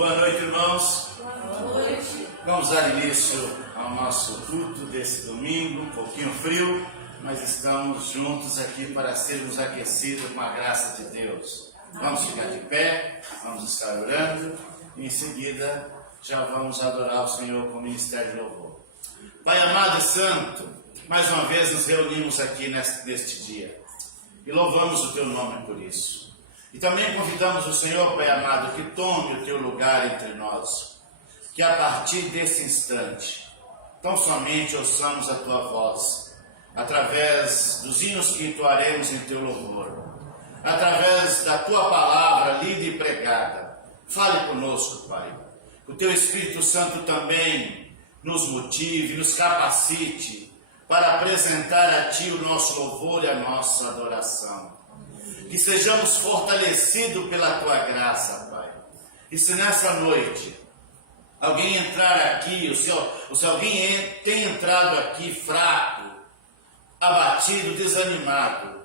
Boa noite, irmãos. Boa noite. Vamos dar início ao nosso culto desse domingo, um pouquinho frio, mas estamos juntos aqui para sermos aquecidos com a graça de Deus. Vamos ficar de pé, vamos estar orando e em seguida já vamos adorar o Senhor com o ministério de louvor. Pai amado e santo, mais uma vez nos reunimos aqui neste dia e louvamos o Teu nome por isso. E também convidamos o Senhor, Pai amado, que tome o Teu lugar entre nós, que a partir desse instante, tão somente ouçamos a Tua voz, através dos hinos que entoaremos em Teu louvor, através da Tua palavra lida e pregada. Fale conosco, Pai. O Teu Espírito Santo também nos motive, nos capacite para apresentar a Ti o nosso louvor e a nossa adoração. Que sejamos fortalecidos pela Tua graça, Pai. E se nessa noite alguém entrar aqui, ou se alguém tem entrado aqui fraco, abatido, desanimado,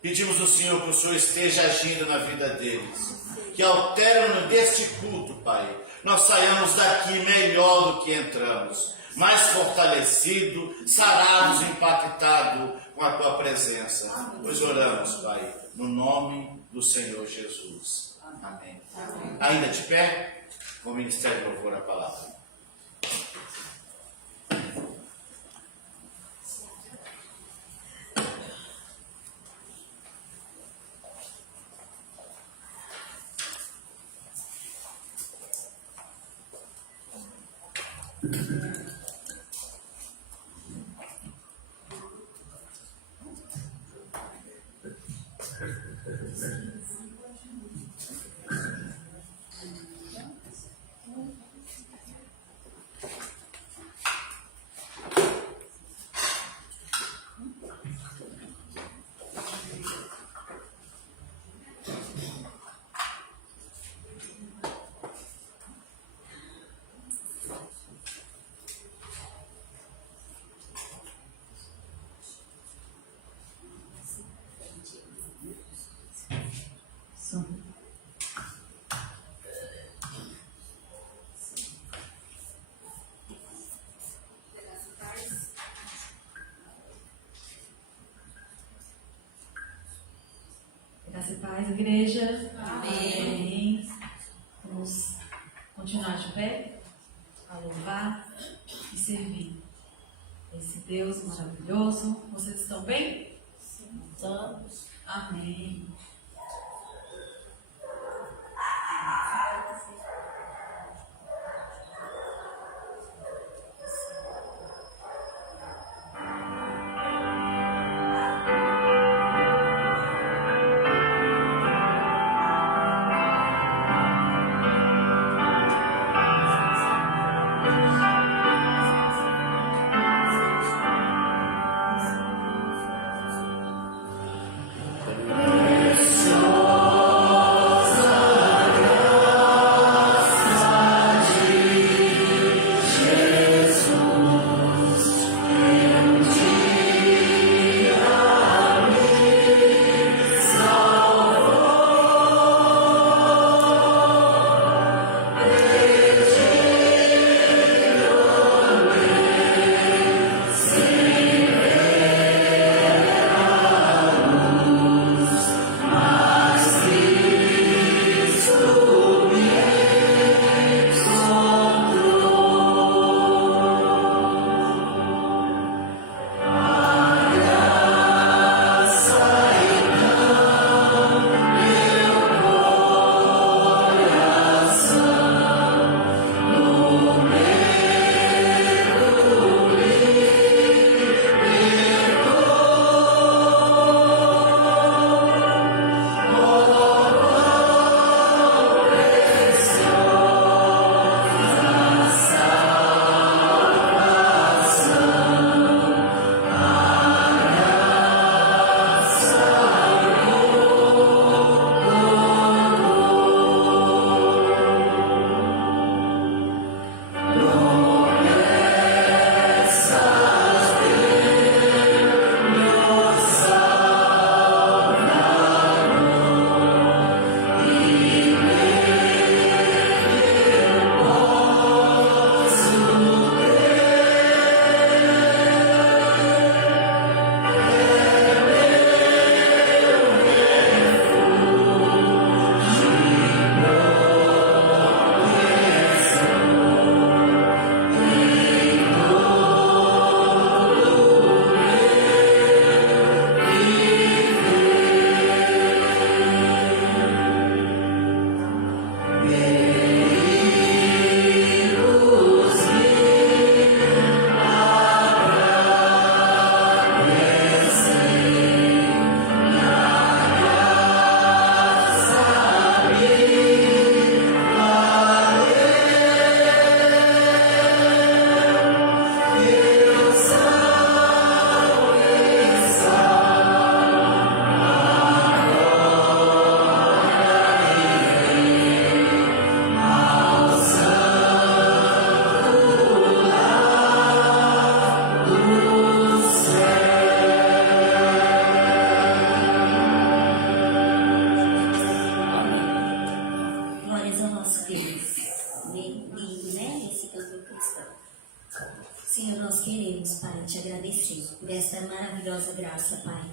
pedimos ao Senhor que o Senhor esteja agindo na vida deles. Que ao término deste culto, Pai, nós saiamos daqui melhor do que entramos, mais fortalecidos, sarados, impactados com a Tua presença. Pois oramos, Pai, no nome do Senhor Jesus. Amém. Amém. Ainda de pé, com o ministério de louvor a palavra. Graça e paz, igreja. Amém. Vamos continuar de pé, a louvar e servir esse Deus maravilhoso. Vocês estão bem? Sim. Estamos. Amém. Yes. Senhor, nós queremos, Pai, te agradecer por essa maravilhosa graça, Pai.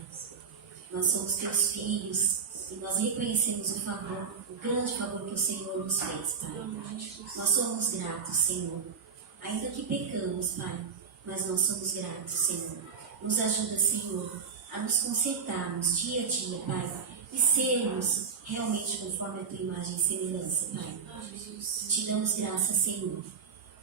Nós somos teus filhos e nós reconhecemos o favor, o grande favor que o Senhor nos fez, Pai. Nós somos gratos, Senhor. Ainda que pecamos, Pai, mas nós somos gratos, Senhor. Nos ajuda, Senhor, a nos consertarmos dia a dia, Pai, e sermos realmente conforme a tua imagem e semelhança, Pai. Te damos graça, Senhor.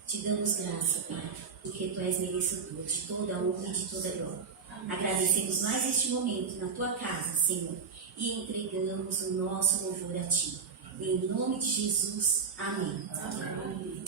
Te damos graça, Pai, porque tu és merecedor de toda a honra e de toda a glória. Agradecemos mais este momento na tua casa, Senhor, e entregamos o nosso louvor a ti. Em nome de Jesus, amém. Amém.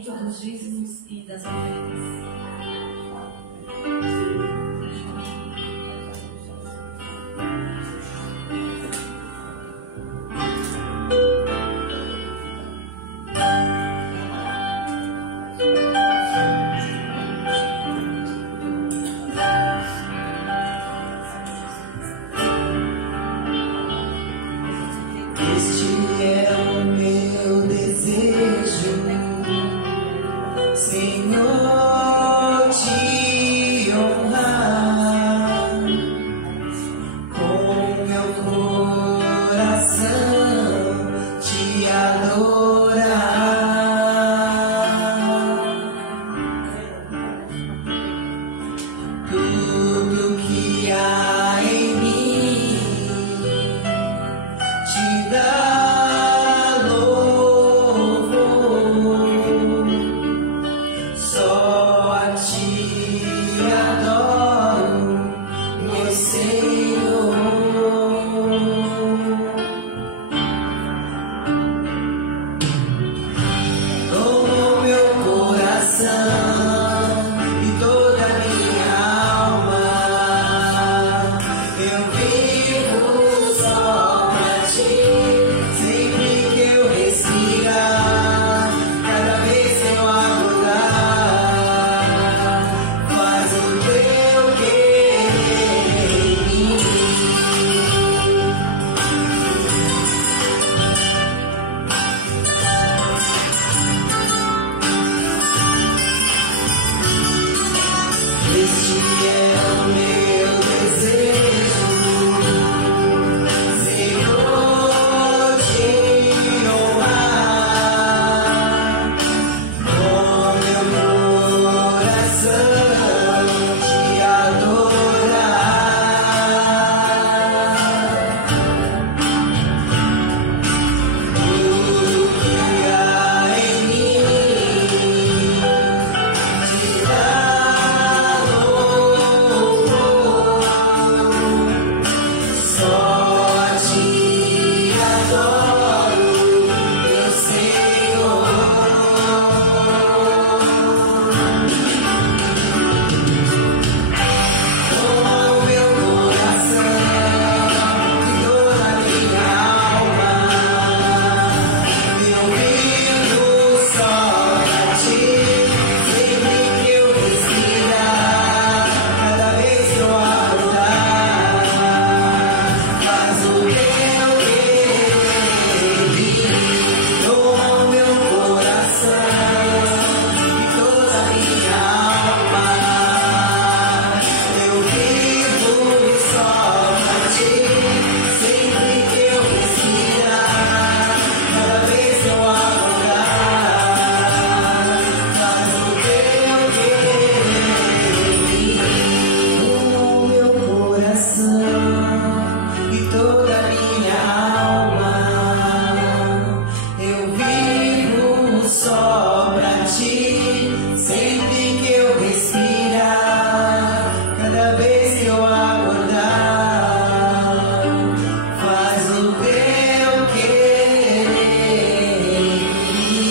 pagamento dos dízimos e das ofertas. Este é o meu desejo, Senhor, te honrar com meu coração, te adorar. Tudo que há em mim te dá louvor, só a ti adoro, meu Senhor. Com meu coração e toda a minha alma, eu vivo só pra ti. Sempre que eu respirar, cada vez que eu acordar, faz o teu querer em mim. Este é o meu desejo, Senhor, te honrar com meu coração, te adorar. Tudo que há em mim te dá louvor, só a ti adoro, meu Senhor. Com meu coração e toda a minha alma, eu vivo só pra ti. Sempre que eu respirar, cada vez que eu acordar, faz o teu querer em mim. Com meu coração e toda a minha alma, eu vivo só pra ti. Sempre que eu respirar, cada vez que eu acordar, faz o teu querer em mim. Com meu coração e toda a minha alma, eu vivo só pra ti. Sempre que eu respirar, cada vez que eu acordar, faz o teu querer em mim.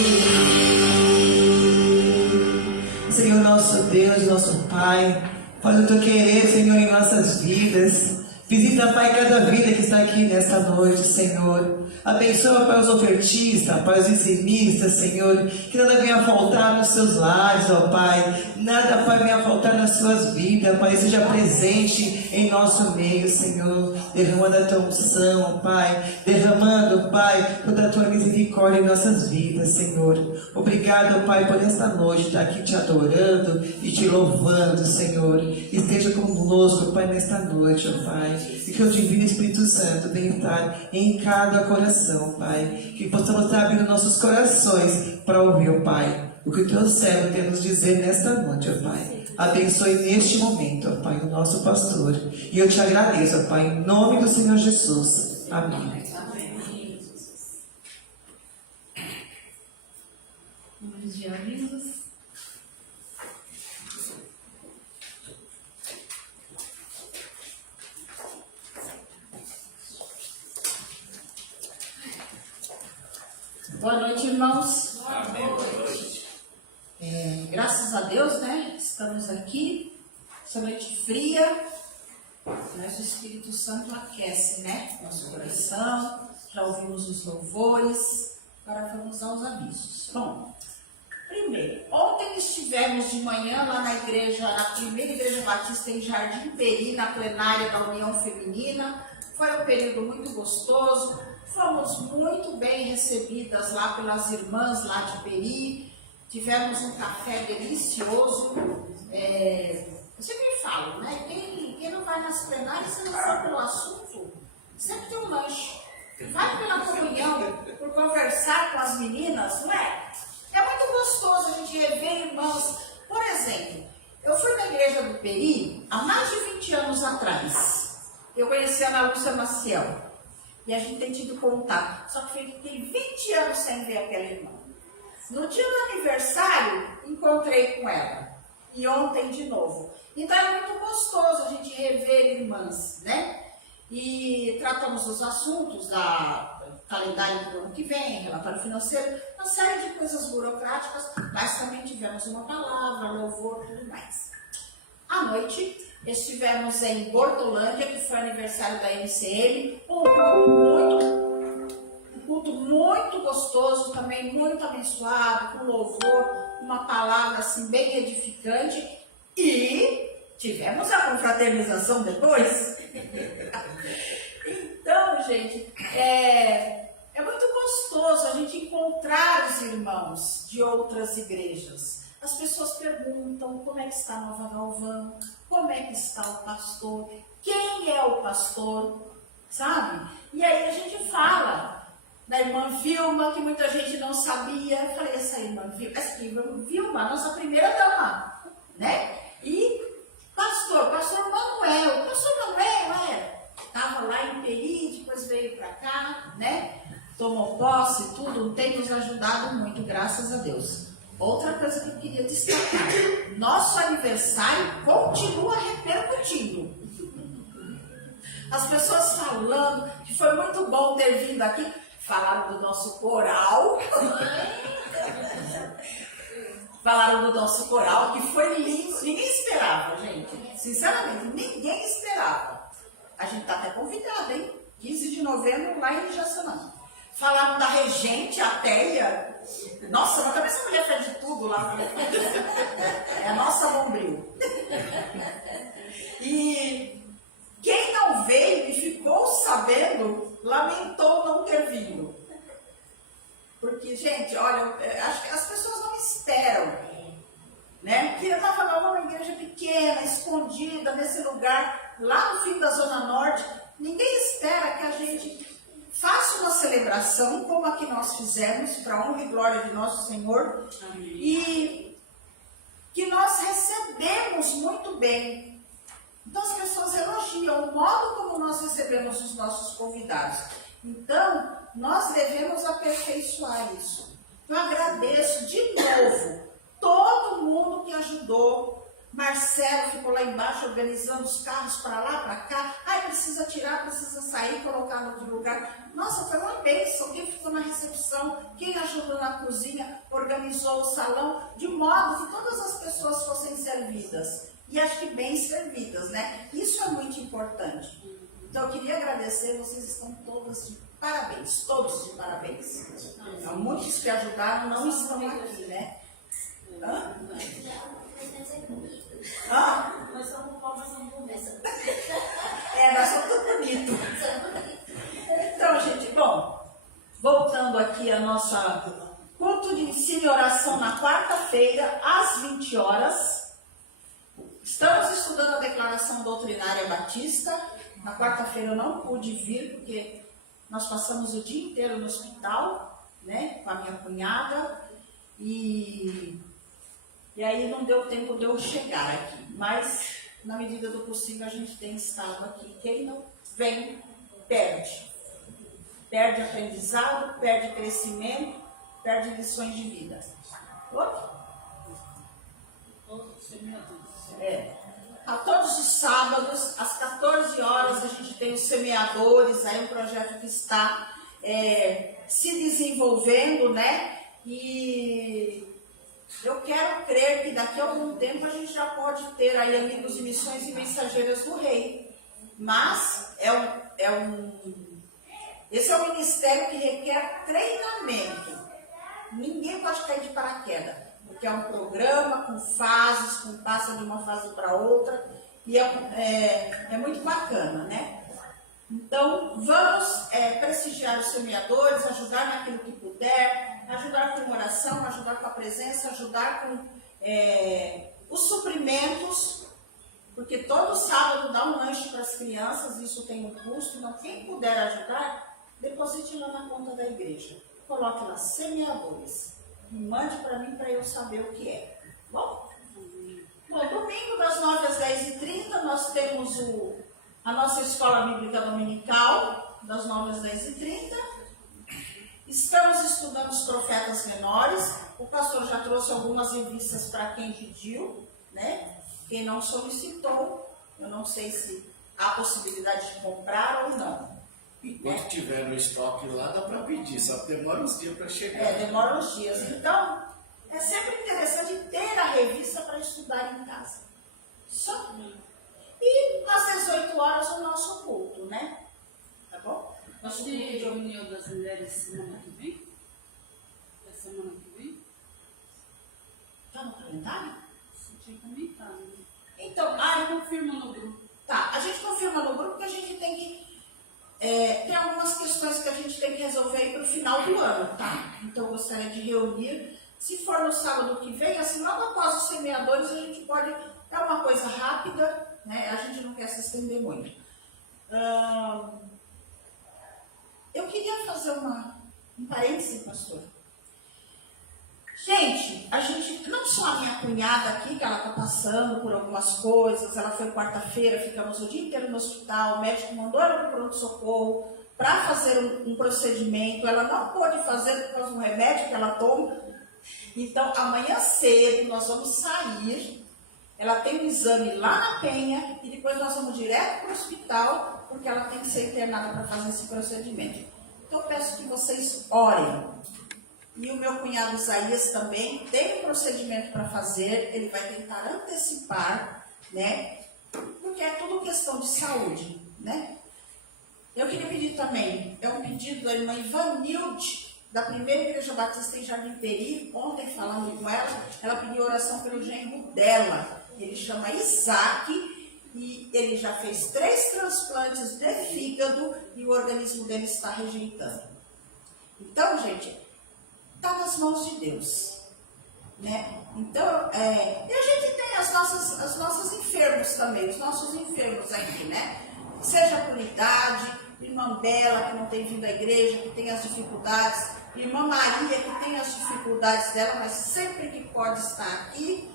Senhor, nosso Deus, nosso Pai, faz o teu querer, Senhor, em nossas vidas. Visita, Pai, cada vida que está aqui nesta noite, Senhor. Abençoa para os ofertistas, para os dizimistas, Senhor. Que nada venha faltar nos seus lares, ó Pai. Nada, Pai, venha faltar nas suas vidas, Pai. Seja presente em nosso meio, Senhor. Derramando a tua unção, ó Pai. Derramando, Pai, toda a tua misericórdia em nossas vidas, Senhor. Obrigado, Pai, por esta noite estar aqui te adorando e te louvando, Senhor. Esteja conosco, Pai, nesta noite, ó Pai. E que o Divino Espírito Santo venha estar em cada coração, Pai. Que possamos estar abrindo nossos corações para ouvir, ó Pai, o que o teu servo quer nos dizer nesta noite, ó Pai. Abençoe neste momento, ó Pai, o nosso pastor. E eu te agradeço, ó Pai, em nome do Senhor Jesus. Amém. Números de avisos. Boa noite, irmãos. Amém. Boa noite. Estamos aqui, essa noite fria, mas o Espírito Santo aquece, né? Nosso coração, já ouvimos os louvores, agora vamos aos avisos. Bom, primeiro, ontem estivemos de manhã lá na igreja, na primeira igreja batista em Jardim Peri, na plenária da União Feminina. Foi um período muito gostoso, fomos muito bem recebidas lá pelas irmãs lá de Peri, tivemos um café delicioso. Eu sempre falo, né? Quem não vai nas plenárias, se não for pelo assunto, sempre tem um lanche. Vai pela comunhão, por conversar com as meninas, não é? É muito gostoso a gente rever irmãos. Por exemplo, eu fui na igreja do Peri há mais de 20 anos atrás. Eu conheci a Ana Lúcia Maciel. E a gente tem tido contato. Só que fiquei 20 anos sem ver aquela irmã. No dia do aniversário, encontrei com ela. E ontem de novo. Então é muito gostoso a gente rever irmãs, né? E tratamos os assuntos da calendário do ano que vem, relatório financeiro, uma série de coisas burocráticas, mas também tivemos uma palavra, louvor e tudo mais. À noite, estivemos em Bortolândia, que foi aniversário da MCM, um culto muito gostoso, também muito abençoado, com louvor, uma palavra assim bem edificante, e tivemos a confraternização depois. Então, gente, é muito gostoso a gente encontrar os irmãos de outras igrejas. As pessoas perguntam como é que está a Nova Galvão, como é que está o pastor, quem é o pastor, sabe? E aí a gente fala da irmã Vilma, que muita gente não sabia. Eu falei, essa irmã Vilma, a nossa primeira dama, né? E pastor Manuel, estava lá em Peri, depois veio para cá, né? Tomou posse e tudo, tem nos ajudado muito, graças a Deus. Outra coisa que eu queria destacar, nosso aniversário continua repercutindo. As pessoas falando que foi muito bom ter vindo aqui, falaram do nosso coral. Falaram do nosso coral, que foi lindo. Ninguém esperava, gente. Sinceramente, ninguém esperava. A gente está até convidada, hein? 15 de novembro, lá em Jaçanã. Falaram da regente, a Téia. Nossa, mas também essa mulher fez de tudo lá. É a nossa Bombril. E quem não veio e ficou sabendo, lamentou não ter vindo. Porque, gente, olha, acho que as pessoas não esperam, né? Porque eu estava numa igreja pequena, escondida, nesse lugar, lá no fim da Zona Norte. Ninguém espera que a gente faça uma celebração como a que nós fizemos, para a honra e glória de nosso Senhor. Amém. E que nós recebemos muito bem. Então as pessoas elogiam o modo como nós recebemos os nossos convidados. Então, nós devemos aperfeiçoar isso. Eu agradeço de novo todo mundo que ajudou. Marcelo ficou lá embaixo organizando os carros para lá, para cá. Ai, precisa tirar, precisa sair, colocar no outro lugar. Nossa, foi uma bênção. Quem ficou na recepção, quem ajudou na cozinha, organizou o salão, de modo que todas as pessoas fossem servidas. E acho que bem servidas, né? Isso é muito importante. Então, eu queria agradecer, vocês estão todas de parabéns, todos de parabéns. Então, muitos que ajudaram não estão aqui, né? Hã? Nós somos pobres, somos bonitos. Nós somos tudo bonito. Então, gente, bom, voltando aqui a nossa culto de ensino e oração na quarta-feira, às 20 horas. Estamos estudando a declaração doutrinária batista. Na quarta-feira eu não pude vir, porque nós passamos o dia inteiro no hospital, né, com a minha cunhada, e aí não deu tempo de eu chegar aqui. Mas, na medida do possível, a gente tem estado aqui. Quem não vem, perde. Perde aprendizado, perde crescimento, perde lições de vida. A todos os sábados, às 14 horas, a gente tem os semeadores, aí um projeto que está se desenvolvendo, né? E Eu quero crer que daqui a algum tempo a gente já pode ter aí amigos de missões e mensageiras do rei. Mas esse é um ministério que requer treinamento. Ninguém pode cair de paraquedas, porque é um programa com fases, com passa de uma fase para outra, e é muito bacana, né? Então, vamos prestigiar os semeadores, ajudar naquilo que puder, ajudar com oração, ajudar com a presença, ajudar com os suprimentos, porque todo sábado dá um lanche para as crianças, isso tem um custo, então quem puder ajudar, deposite lá na conta da igreja. Coloque lá, semeadores, e mande para mim para eu saber o que é. Bom, domingo das 9 às 10h30 nós temos a nossa escola bíblica dominical, das 9 às 10h30. Estamos estudando os profetas menores. O pastor já trouxe algumas revistas para quem pediu, né? Quem não solicitou, eu não sei se há possibilidade de comprar ou não. Enquanto tiver no estoque lá, dá para pedir, só demora uns dias para chegar. Demora uns dias. Então, é sempre interessante ter a revista para estudar em casa. Só. E às 18 horas o nosso culto, né? Tá bom? Nosso culto de reunião das mulheres semana que vem? É semana que vem? Tá no calendário? Você tinha comentado, né? Então, Confirma no grupo. tá. A gente confirma no grupo que a gente tem que... tem algumas questões que a gente tem que resolver aí para o final do ano, tá? Então, eu gostaria de reunir. Se for no sábado que vem, assim, logo após os semeadores, a gente pode... É uma coisa rápida, né? A gente não quer se estender muito. Eu queria fazer um parêntese, pastor. Gente, não só a minha cunhada aqui, que ela está passando por algumas coisas, ela foi quarta-feira, ficamos o dia inteiro no hospital, o médico mandou ela para o pronto-socorro para fazer um procedimento, ela não pôde fazer por causa do remédio que ela toma. Então, amanhã cedo nós vamos sair, ela tem um exame lá na Penha e depois nós vamos direto para o hospital, porque ela tem que ser internada para fazer esse procedimento. Então, eu peço que vocês orem. E o meu cunhado Isaías também tem um procedimento para fazer, ele vai tentar antecipar, né? Porque é tudo questão de saúde, né? Eu queria pedir também, é um pedido da irmã Ivanilde, da Primeira Igreja Batista em Jardim Peri. Ontem, falando com ela pediu oração pelo genro dela. Ele chama Isaac e ele já fez 3 transplantes de fígado e o organismo dele está rejeitando. Então, gente, está nas mãos de Deus, né? Então, e a gente tem as nossas enfermos também, os nossos enfermos aqui, né? Seja por idade, irmã Bela, que não tem vindo à igreja, que tem as dificuldades, irmã Maria, que tem as dificuldades dela, mas sempre que pode estar aqui,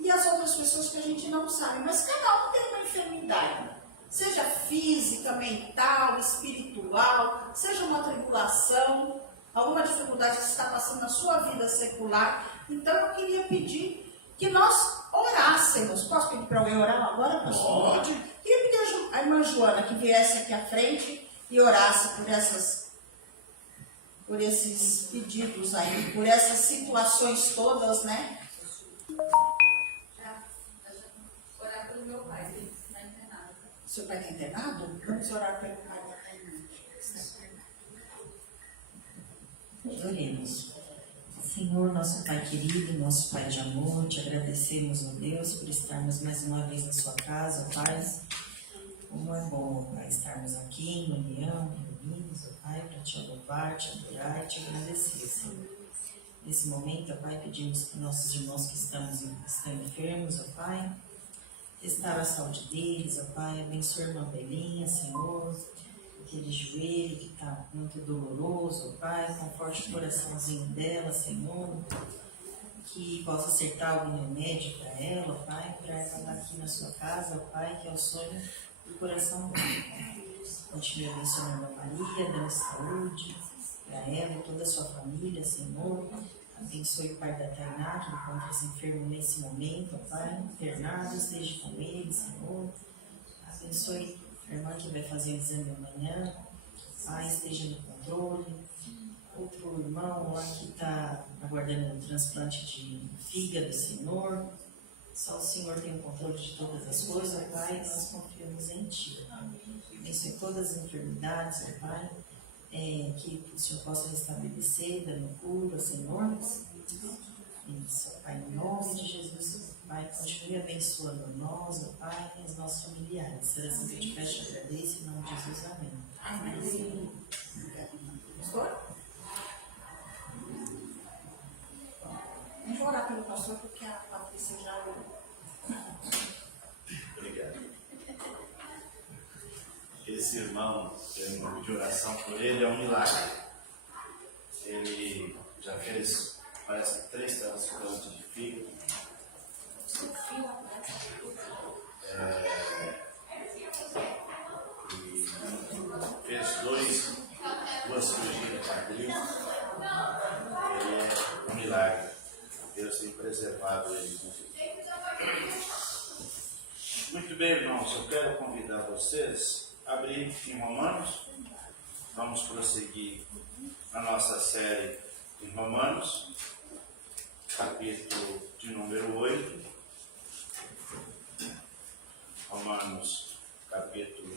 e as outras pessoas que a gente não sabe, mas cada um tem uma enfermidade, seja física, mental, espiritual, seja uma tribulação, alguma dificuldade que está passando na sua vida secular. Então eu queria pedir que nós orássemos. Posso pedir para alguém orar agora, pastor? Pode. Queria pedir a irmã Joana que viesse aqui à frente e orasse por esses pedidos aí, por essas situações todas, né? Orar pelo meu pai, ele está internado. Seu pai está internado? Vamos orar pelo pai. Oremos. Senhor, nosso Pai querido, nosso Pai de amor, te agradecemos, ó Deus, por estarmos mais uma vez na sua casa, ó Pai. Como é bom, ó Pai, estarmos aqui em união, reunidos, ó Pai, para te louvar, te adorar e te agradecer, Senhor. Nesse momento, ó Pai, pedimos para nossos irmãos que estão enfermos, ó Pai, testar a saúde deles, ó Pai, abençoa a irmã Belinha, Senhor, aquele joelho que está muito doloroso, ó Pai, conforte o coraçãozinho dela, Senhor, que possa acertar algum remédio para ela, ó Pai, para ela estar aqui na sua casa, ó Pai, que é o sonho do coração dela. Continue abençoando a Maria, dando saúde para ela e toda a sua família, Senhor. Abençoe o pai da Tainá, que encontra-se enfermo nesse momento, ó Pai, internado, esteja com ele, Senhor. Abençoe a irmã que vai fazer o exame amanhã, Pai, esteja no controle. outro irmão lá que está aguardando um transplante de fígado, Senhor. Só o Senhor tem o controle de todas as coisas, ó Pai, nós confiamos em Ti. Abençoe todas as enfermidades, ó Pai, que o Senhor possa restabelecer, dando cura, Senhor. Isso, ó Pai, em nome de Jesus, Pai, continue abençoando nós, ó Pai, e os nossos familiares. Será assim que eu te peço e agradeço, em nome de Jesus, amém. Amém. Pastor? Vamos orar pelo pastor, porque a Patrícia já orou. Obrigado. Esse irmão, tendo de oração por ele, é um milagre. Ele já fez, parece, 3 transplantes de fígado. E fez 2 cirurgias de quadril. É um milagre. Deus tem preservado ele. Muito bem, irmãos, eu quero convidar vocês a abrir em Romanos. Vamos prosseguir a nossa série em Romanos, capítulo de número 8. Romanos, capítulo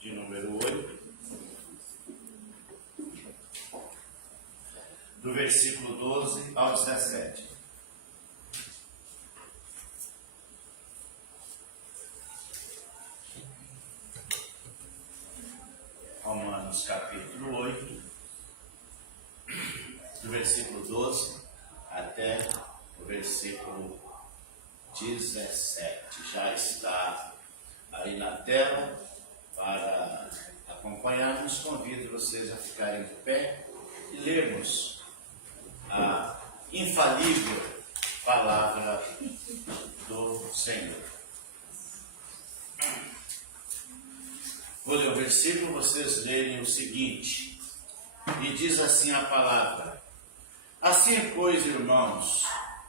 de número 8. Do versículo 12 ao 17. Romanos capítulo 8, do versículo 12 até o versículo 17. Já está aí na tela para acompanharmos. Convido vocês a ficarem de pé e lermos a infalível palavra do Senhor. Vou ler o versículo, vocês lerem o seguinte, e diz assim a palavra: assim, pois, irmãos,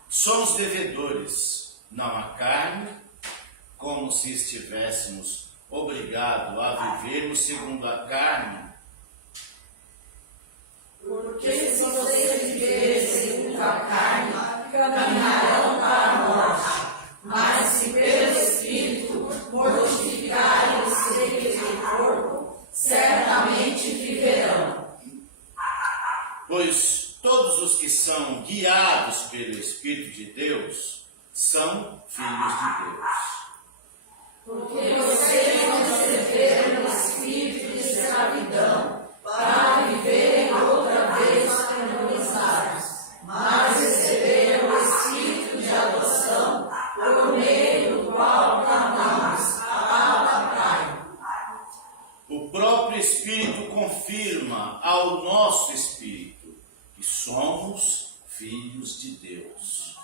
somos devedores, não à carne, como se estivéssemos obrigados a vivermos segundo a carne. Porque se vocês viverem segundo a carne, caminharão para a morte. Mas se pelo Espírito mortificarem os seios do corpo, certamente viverão. Pois todos os que são guiados pelo Espírito de Deus são filhos de Deus. Porque vocês não receberam o espírito de escravidão para viverem outra vez canonizados, mas receberam o espírito de adoção, por meio do qual clamamos, Abba, Pai. O próprio Espírito confirma ao nosso espírito que somos filhos de Deus.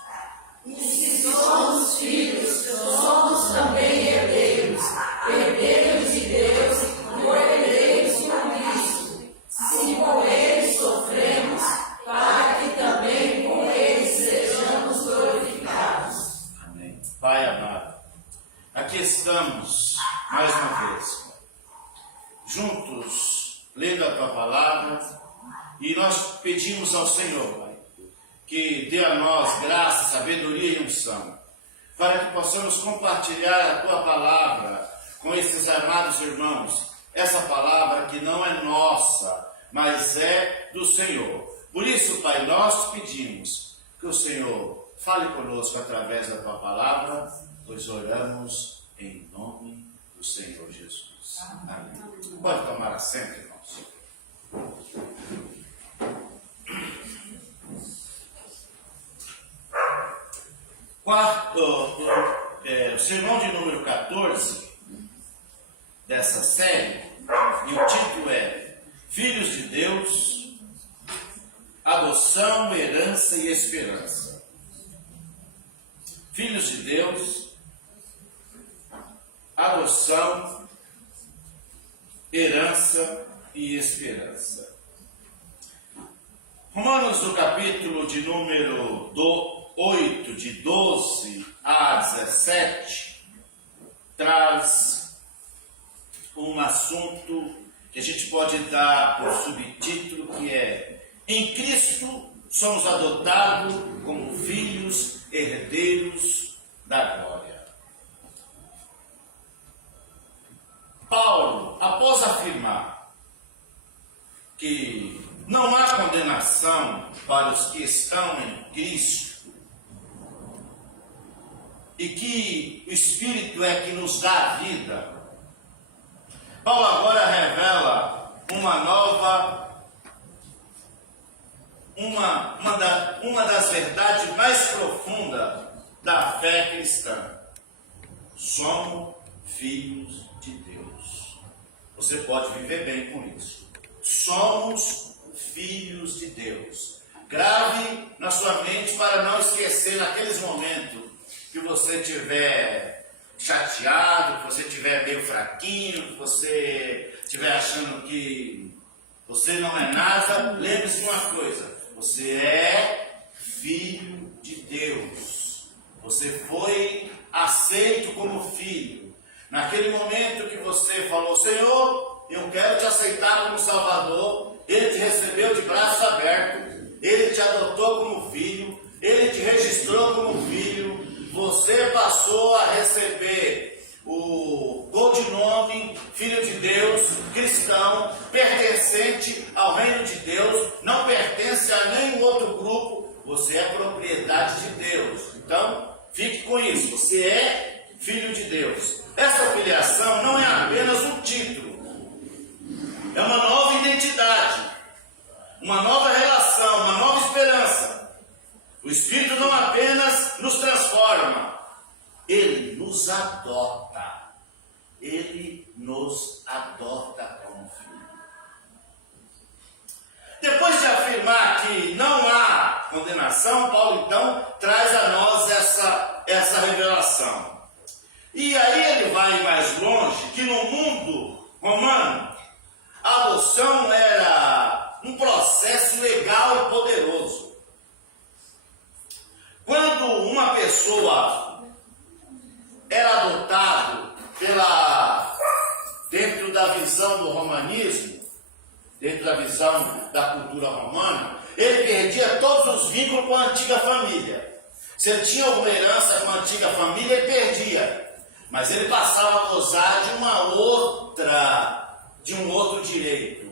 E se somos filhos, somos também herdeiros, herdeiros de Deus, co-herdeiros com Cristo. Se com Ele sofremos, para que também com Ele sejamos glorificados. Amém. Pai amado, aqui estamos mais uma vez, juntos, lendo a Tua palavra, e nós pedimos ao Senhor, Pai, que dê a nós graça, sabedoria e unção, para que possamos compartilhar a Tua palavra com esses amados irmãos, essa palavra que não é nossa, mas é do Senhor. Por isso, Pai, nós te pedimos que o Senhor fale conosco através da Tua palavra, pois oramos em nome do Senhor Jesus. Amém. Pode tomar assento, irmãos. O sermão de número 14 dessa série, e o título é Filhos de Deus, Adoção, Herança e Esperança. Filhos de Deus, adoção, herança e esperança. Romanos, no capítulo de número 8, de 12 a 17, traz um assunto que a gente pode dar por subtítulo, que é Em Cristo somos adotados como filhos herdeiros da glória. Paulo, após afirmar que não há condenação para os que estão em Cristo e que o Espírito é que nos dá a vida, Paulo agora revela uma das verdades mais profundas da fé cristã. Somos filhos de Deus. Você pode viver bem com isso. Somos filhos de Deus. Grave na sua mente para não esquecer naqueles momentos que você estiver chateado, que você estiver meio fraquinho, que você estiver achando que você não é nada. Lembre-se de uma coisa: você é filho de Deus. Você foi aceito como filho. Naquele momento que você falou: Senhor, eu quero te aceitar como Salvador, Ele te recebeu de braços abertos, Ele te adotou como filho, Ele te registrou como filho. Você passou a receber o codinome Filho de Deus, cristão, pertencente ao reino de Deus, não pertence a nenhum outro grupo. Você é propriedade de Deus. Então, fique com isso. Você é filho de Deus. Essa filiação não é apenas um título. É uma nova identidade, uma nova relação, uma nova esperança. O Espírito não apenas nos transforma, Ele nos adota. Ele nos adota como filho. Depois de afirmar que não há condenação, Paulo então traz a nós essa revelação. E aí ele vai mais longe, que no mundo romano, a adoção era um processo legal e poderoso. Quando uma pessoa era adotada dentro da visão do romanismo, dentro da visão da cultura romana, ele perdia todos os vínculos com a antiga família. Se ele tinha alguma herança com a antiga família, ele perdia. Mas ele passava a gozar de um outro direito.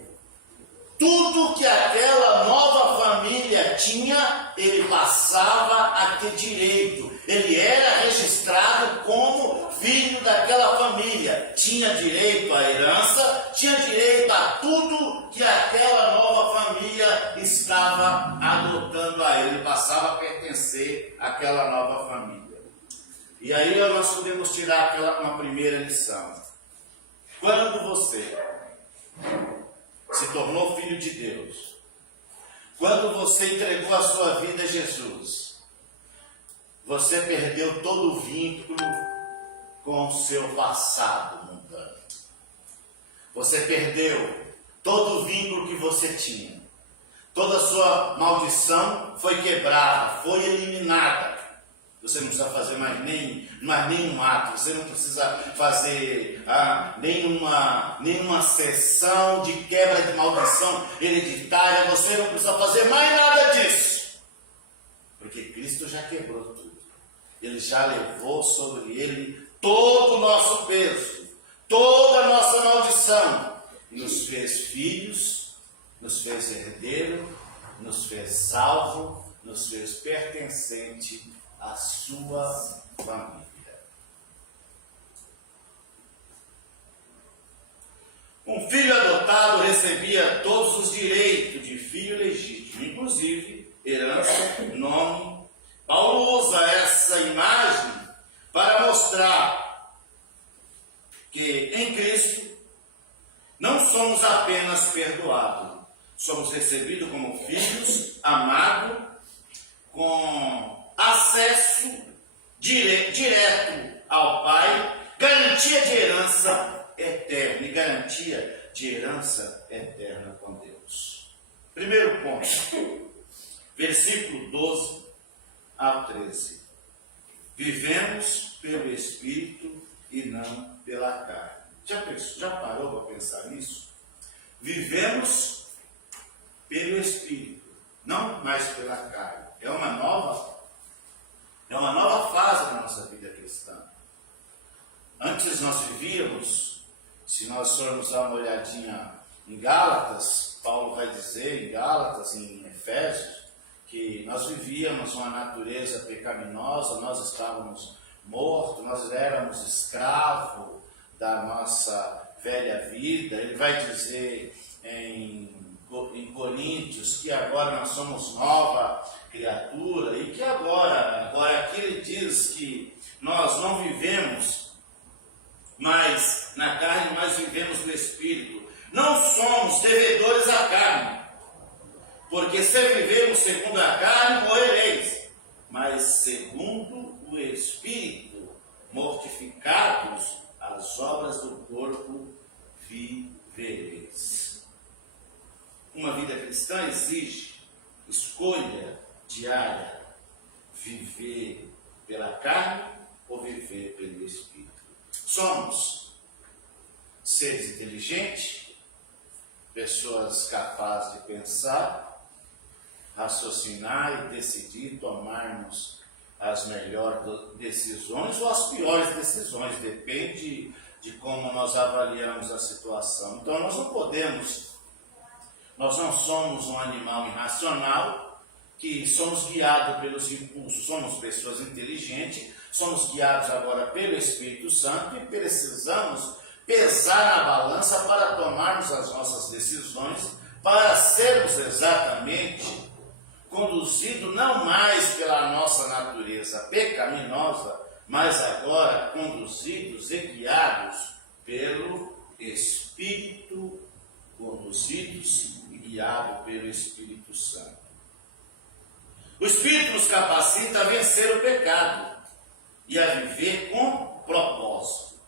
Tudo que aquela nova família tinha, ele passava a ter direito. Ele era registrado como filho daquela família. Tinha direito à herança, tinha direito a tudo que aquela nova família estava adotando a ele. Ele passava a pertencer àquela nova família. E aí nós podemos tirar uma primeira lição. Quando você se tornou filho de Deus, quando você entregou a sua vida a Jesus, você perdeu todo o vínculo com o seu passado mundano. Você perdeu todo o vínculo que você tinha. Toda a sua maldição foi quebrada, foi eliminada. Você não precisa fazer mais nenhum ato, você não precisa fazer nenhuma sessão de quebra de maldição hereditária, você não precisa fazer mais nada disso. Porque Cristo já quebrou tudo. Ele já levou sobre ele todo o nosso peso, toda a nossa maldição. E nos fez filhos, nos fez herdeiro, nos fez salvo, nos fez pertencente a sua família. Um filho adotado recebia todos os direitos de filho legítimo, inclusive herança, nome. Paulo usa essa imagem para mostrar que em Cristo não somos apenas perdoados, somos recebidos como filhos, amados, com acesso direto ao Pai, garantia de herança eterna e garantia de herança eterna com Deus. Primeiro ponto, versículo 12 ao 13. Vivemos pelo Espírito e não pela carne. Já parou para pensar nisso? Vivemos pelo Espírito não mais pela carne. É uma nova fase da nossa vida cristã. Antes nós vivíamos, se nós formos dar uma olhadinha em Gálatas, Paulo vai dizer em Gálatas, em Efésios, que nós vivíamos uma natureza pecaminosa, nós estávamos mortos, nós éramos escravos da nossa velha vida. Ele vai dizer em Coríntios que agora nós somos nova criatura e que agora aqui ele diz que nós não vivemos mais na carne, mas vivemos no Espírito. Não somos devedores à carne, porque se vivemos segundo a carne, morrereis, mas segundo o Espírito, mortificados as obras do corpo, vivereis. Uma vida cristã exige escolha diária, viver pela carne ou viver pelo Espírito. Somos seres inteligentes, pessoas capazes de pensar, raciocinar e decidir, tomarmos as melhores decisões ou as piores decisões, depende de como nós avaliamos a situação. Então nós não somos um animal irracional que somos guiados pelos impulsos, somos pessoas inteligentes, somos guiados agora pelo Espírito Santo e precisamos pesar na balança para tomarmos as nossas decisões, para sermos exatamente conduzidos não mais pela nossa natureza pecaminosa, mas agora conduzidos e guiados pelo Espírito, conduzidos e guiados pelo Espírito Santo. O Espírito nos capacita a vencer o pecado e a viver com propósito,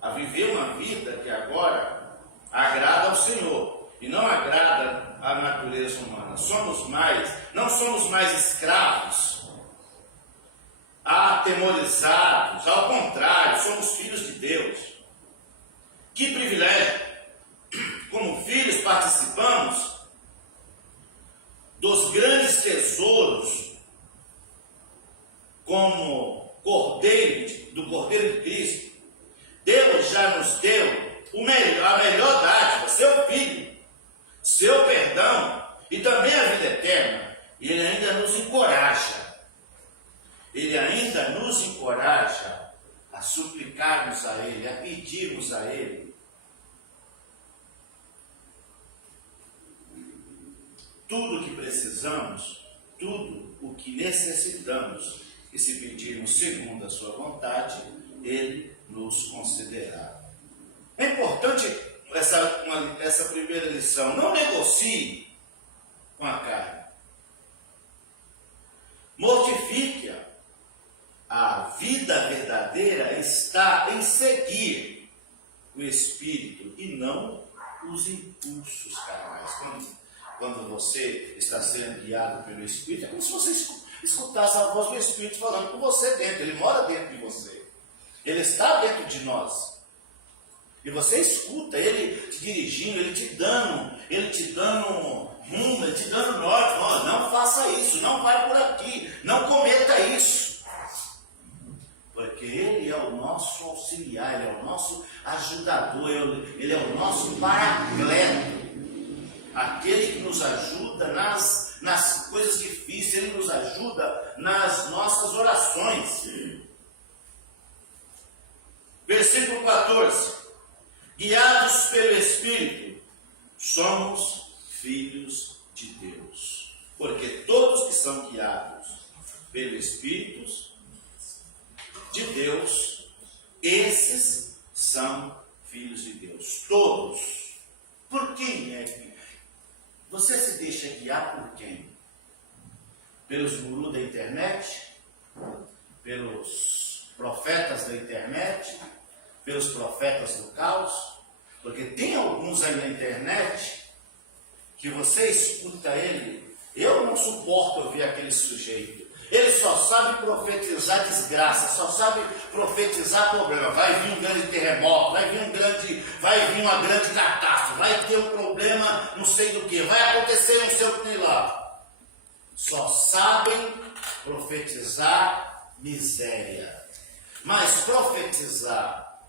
a viver uma vida que agora agrada ao Senhor e não agrada à natureza humana. Não somos mais escravos, atemorizados, ao contrário, somos filhos de Deus. Que privilégio! Como filhos participamos dos grandes tesouros como do Cordeiro de Cristo. Deus já nos deu a melhor dádiva, seu Filho, seu perdão e também a vida eterna. E Ele ainda nos encoraja. Ele ainda nos encoraja a suplicarmos a Ele, a pedirmos a Ele. Tudo o que precisamos, tudo o que necessitamos, e se pedirmos segundo a sua vontade, Ele nos concederá. É importante essa primeira lição. Não negocie com a carne. Mortifique-a. A vida verdadeira está em seguir o Espírito e não os impulsos carnais. Quando você está sendo guiado pelo Espírito, é como se você escutasse a voz do Espírito falando com você dentro. Ele mora dentro de você. Ele está dentro de nós. E você escuta Ele te dirigindo, Ele te dando rumo, Ele te dando norte. Não faça isso, não vai por aqui, não cometa isso. Porque Ele é o nosso auxiliar, Ele é o nosso ajudador, Ele é o nosso paracleto. Aquele que nos ajuda nas coisas difíceis, Ele nos ajuda nas nossas orações. Versículo 14. Guiados pelo Espírito, somos filhos de Deus. Porque todos que são guiados pelo Espírito de Deus, esses são filhos de Deus. Todos. Por quem é que você se deixa guiar por quem? Pelos gurus da internet? Pelos profetas da internet? Pelos profetas do caos? Porque tem alguns aí na internet que você escuta ele. Eu não suporto ouvir aquele sujeito. Ele só sabe profetizar desgraça, só sabe profetizar problema. Vai vir um grande terremoto, vai vir uma grande catástrofe, vai ter um problema não sei do que, vai acontecer não sei o que lá. só sabem profetizar miséria. Mas profetizar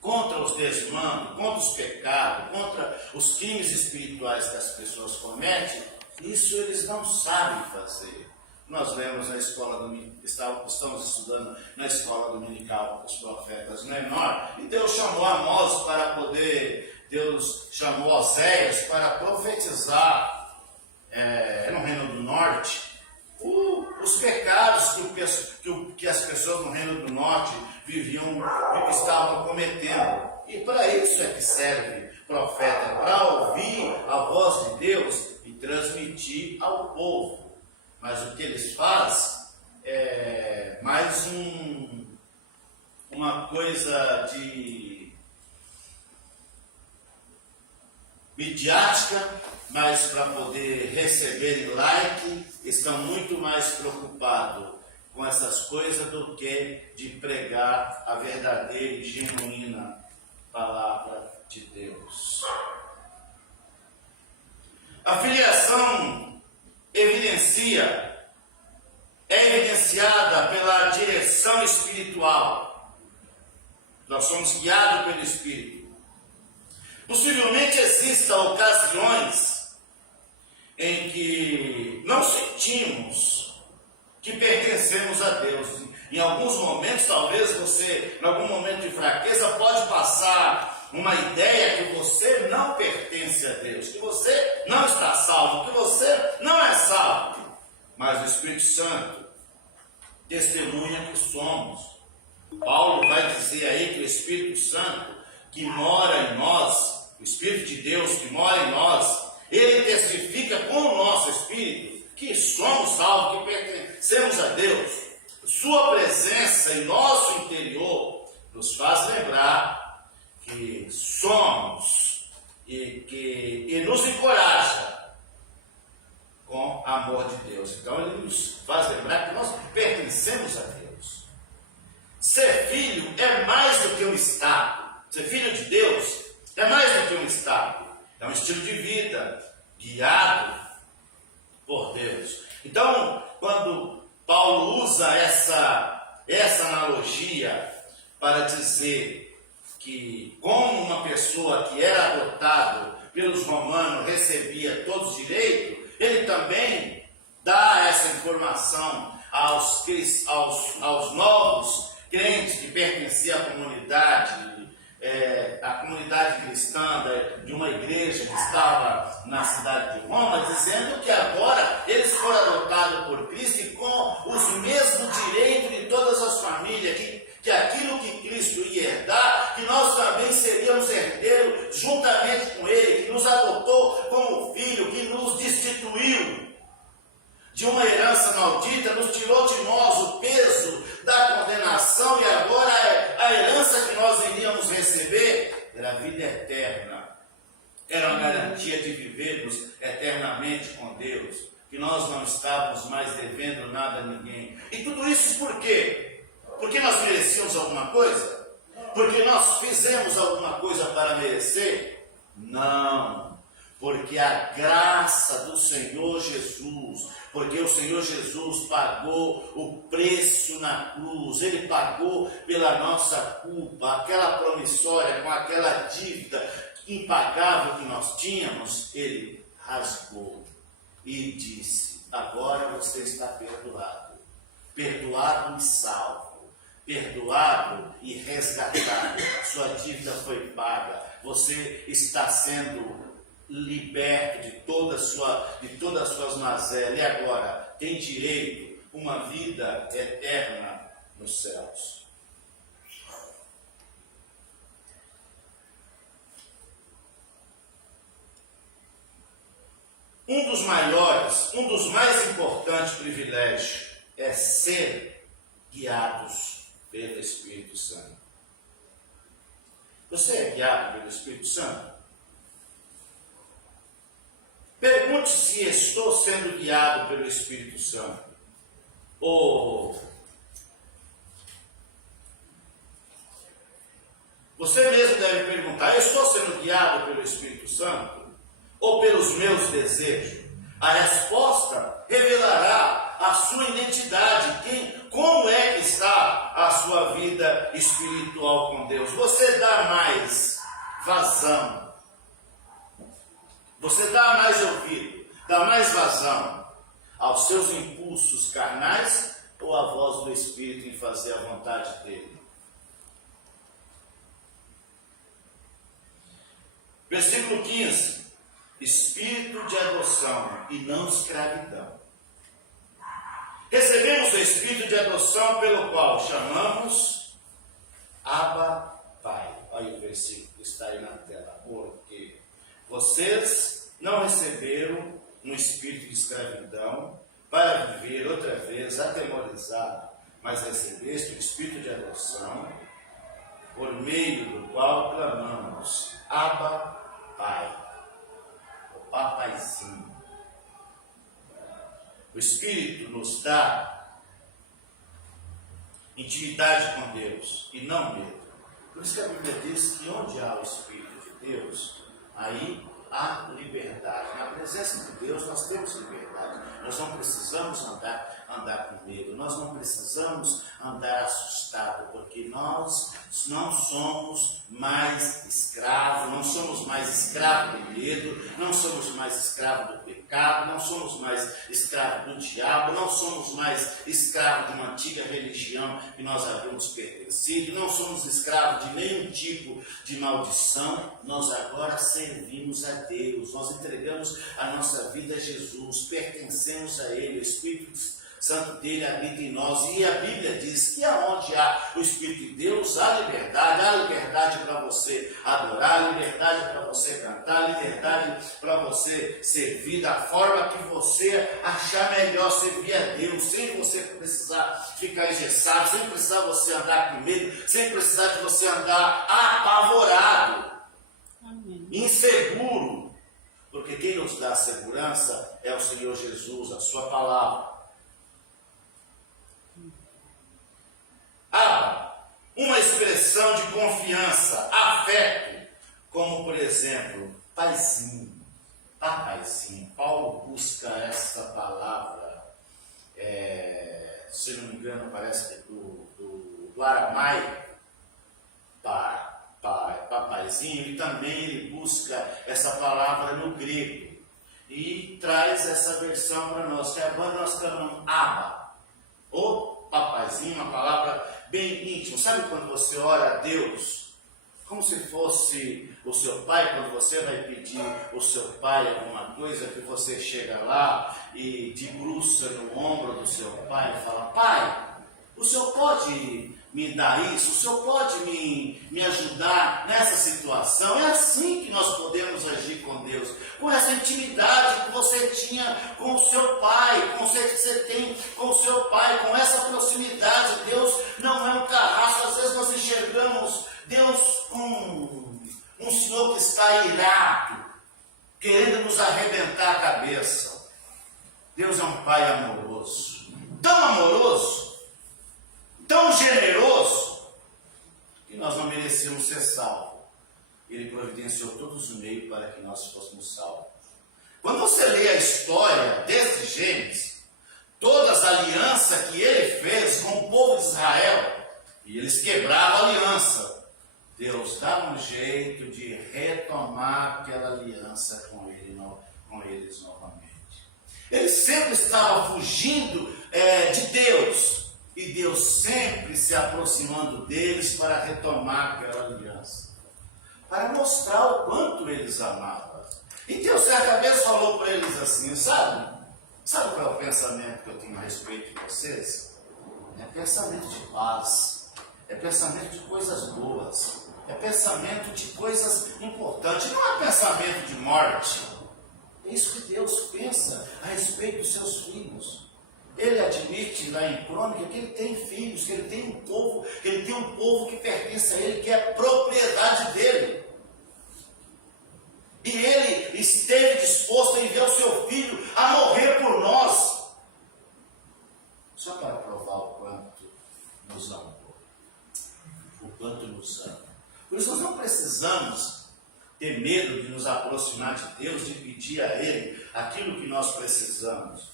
contra os desmandos, contra os pecados, contra os crimes espirituais que as pessoas cometem, isso eles não sabem fazer. Nós lemos na escola estamos estudando na escola dominical os profetas menor, e Deus chamou Amós para poder, Deus chamou Oséias para profetizar no Reino do Norte os pecados que as pessoas no Reino do Norte estavam cometendo. E para isso é que serve profeta, para ouvir a voz de Deus e transmitir ao povo. Mas o que eles fazem é mais uma coisa de midiática, mas para poder receber like, estão muito mais preocupados com essas coisas do que de pregar a verdadeira e genuína palavra de Deus. A filiação é evidenciada pela direção espiritual. Nós somos guiados pelo Espírito. Possivelmente existam ocasiões em que não sentimos que pertencemos a Deus. Em alguns momentos, talvez você, em algum momento de fraqueza, pode passar uma ideia que você não pertence a Deus, que você não está salvo, que você não é salvo. Mas o Espírito Santo testemunha que somos. Paulo vai dizer aí que o Espírito Santo que mora em nós, o Espírito de Deus que mora em nós, ele testifica com o nosso Espírito que somos salvos, que pertencemos a Deus. Sua presença em nosso interior nos faz lembrar que somos e nos encoraja com amor de Deus. Então ele nos faz lembrar que nós pertencemos a Deus. Ser filho é mais do que um estado. Ser filho de Deus é mais do que um estado. É um estilo de vida guiado por Deus. Então, quando Paulo usa essa analogia para dizer que como uma pessoa que era adotado pelos romanos recebia todos os direitos, ele também dá essa informação aos novos crentes que pertenciam à comunidade cristã de uma igreja que estava na cidade de Roma, dizendo que agora eles foram adotados por Cristo e com os mesmos direitos de todas as famílias, que aquilo que Cristo ia herdar, que nós também seríamos herdeiros juntamente com Ele, que nos adotou como filho, que nos destituiu de uma herança maldita, nos tirou de nós o peso da condenação, e agora a herança que nós iríamos receber era a vida eterna. Era uma garantia de vivermos eternamente com Deus, que nós não estávamos mais devendo nada a ninguém. E tudo isso por quê? Porque nós merecíamos alguma coisa? Porque nós fizemos alguma coisa para merecer? Não. Porque a graça do Senhor Jesus, porque o Senhor Jesus pagou o preço na cruz, Ele pagou pela nossa culpa, aquela promissória com aquela dívida impagável que nós tínhamos, Ele rasgou e disse: agora você está perdoado, perdoado e salvo, perdoado e resgatado, sua dívida foi paga, você está sendo liberto de todas as suas mazelas, e agora tem direito a uma vida eterna nos céus. Um dos mais importantes privilégios é ser guiados pelo Espírito Santo. Você é guiado pelo Espírito Santo? Pergunte se estou sendo guiado pelo Espírito Santo. Ou você mesmo deve perguntar: eu estou sendo guiado pelo Espírito Santo? Ou pelos meus desejos? A resposta revelará a sua identidade, como é que está a sua vida espiritual com Deus. Você dá mais vazão, você dá mais ouvido, dá mais vazão aos seus impulsos carnais ou à voz do Espírito em fazer a vontade dele? Versículo 15. Espírito de adoção e não escravidão. Recebemos o Espírito de adoção pelo qual chamamos Abba, Pai. Olha o versículo que está aí na tela. Porque vocês não receberam um espírito de escravidão para viver outra vez atemorizado, mas recebeste o Espírito de adoção, por meio do qual clamamos Abba, Pai. Papaizinho. O Espírito nos dá intimidade com Deus e não medo. Por isso que a Bíblia diz que onde há o Espírito de Deus, aí há liberdade. Na presença de Deus nós temos liberdade. Nós não precisamos andar com medo. Nós não precisamos andar assustado, porque nós não somos mais escravos, não somos mais escravos do medo, não somos mais escravos do pecado, não somos mais escravos do diabo, não somos mais escravos de uma antiga religião que nós havíamos pertencido, não somos escravos de nenhum tipo de maldição. Nós agora servimos a Deus, nós entregamos a nossa vida a Jesus, pertencemos a Ele, o Espírito Santo dele habita em nós, e a Bíblia diz que aonde há o Espírito de Deus, há liberdade para você adorar, liberdade para você cantar, liberdade para você servir da forma que você achar melhor servir a Deus, sem você precisar ficar engessado, sem precisar você andar com medo, sem precisar de você andar apavorado, inseguro, porque quem nos dá segurança é o Senhor Jesus, a sua palavra. Uma expressão de confiança, afeto, como por exemplo, paizinho, papaizinho. Paulo busca essa palavra, se não me engano, parece que é do aramaico, papaizinho, e também ele busca essa palavra no grego e traz essa versão para nós, que agora nós chamamos Abba, ou papaizinho, uma palavra bem íntima. Sabe quando você ora a Deus, como se fosse o seu pai, quando você vai pedir o seu pai alguma coisa, que você chega lá e debruça no ombro do seu pai e fala: Pai, o senhor pode me dar isso? O senhor pode me ajudar nessa situação? É assim que nós podemos agir com Deus, com essa intimidade que você tinha com o seu pai, com você que você tem com o seu pai, com essa proximidade. Deus não é um carrasco. Às vezes nós enxergamos Deus como um senhor que está irado, querendo nos arrebentar a cabeça. Deus é um pai amoroso, tão generoso, que nós não merecemos ser salvos. Ele providenciou todos os meios para que nós fôssemos salvos. Quando você lê a história desde Gênesis, toda a aliança que ele fez com o povo de Israel, e eles quebravam a aliança, Deus dava um jeito de retomar aquela aliança com eles novamente. Ele sempre estava fugindo de Deus, e Deus sempre se aproximando deles para retomar aquela aliança, para mostrar o quanto eles amavam. E Deus certa vez falou para eles assim: sabe qual é o pensamento que eu tenho a respeito de vocês? É pensamento de paz, é pensamento de coisas boas, é pensamento de coisas importantes, não é pensamento de morte. É isso que Deus pensa a respeito dos seus filhos. Ele admite lá em Crônica que ele tem filhos, que ele tem um povo que pertence a ele, que é propriedade dele. E ele esteve disposto a enviar o seu filho a morrer por nós, só para provar o quanto nos amou, o quanto nos ama. Por isso nós não precisamos ter ter medo de nos aproximar de Deus, de pedir a Ele aquilo que nós precisamos.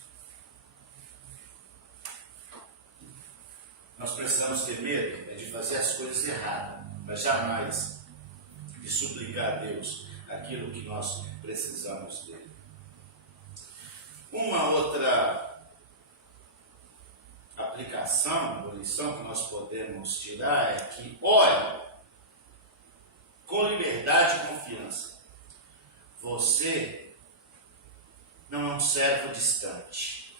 Nós precisamos ter medo de fazer as coisas erradas, mas jamais de suplicar a Deus aquilo que nós precisamos dele. Uma outra aplicação, ou lição que nós podemos tirar é que ore com liberdade e confiança. Você não é um servo distante,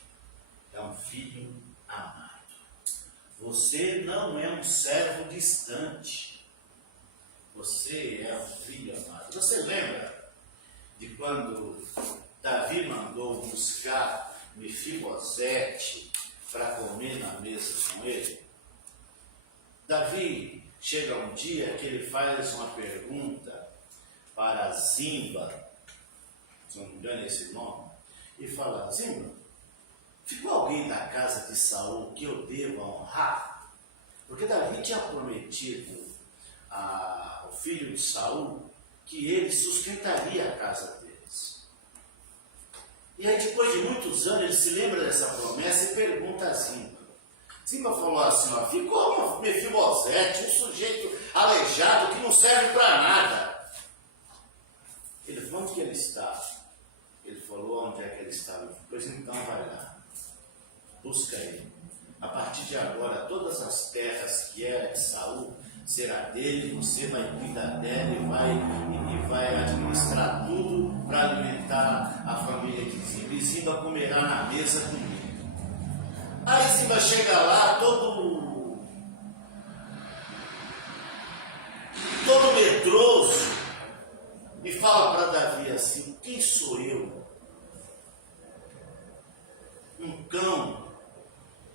é um filho amado. Você não é um servo distante, você é um filho amado. Você lembra de quando Davi mandou buscar Mefibosete para comer na mesa com ele? Davi chega um dia que ele faz uma pergunta para Zimba, se não me engano é esse nome, e fala: Zimba, ficou alguém da casa de Saul que eu devo honrar? Porque Davi tinha prometido ao filho de Saul que ele sustentaria a casa deles. E aí, depois de muitos anos, ele se lembra dessa promessa e pergunta a Zimba. Zimba falou assim: ó, ficou um Mefibosete, um sujeito aleijado que não serve para nada. Ele falou: onde que ele está? Ele falou: onde é que ele estava? Pois então vai lá, busca ele. A partir de agora, todas as terras que era de Saul será dele, você vai cuidar dela e vai administrar tudo para alimentar a família de Zimba. E Zimba comerá na mesa comigo. Aí Zimba chega lá, todo medroso, e fala para Davi assim: quem sou eu? Um cão,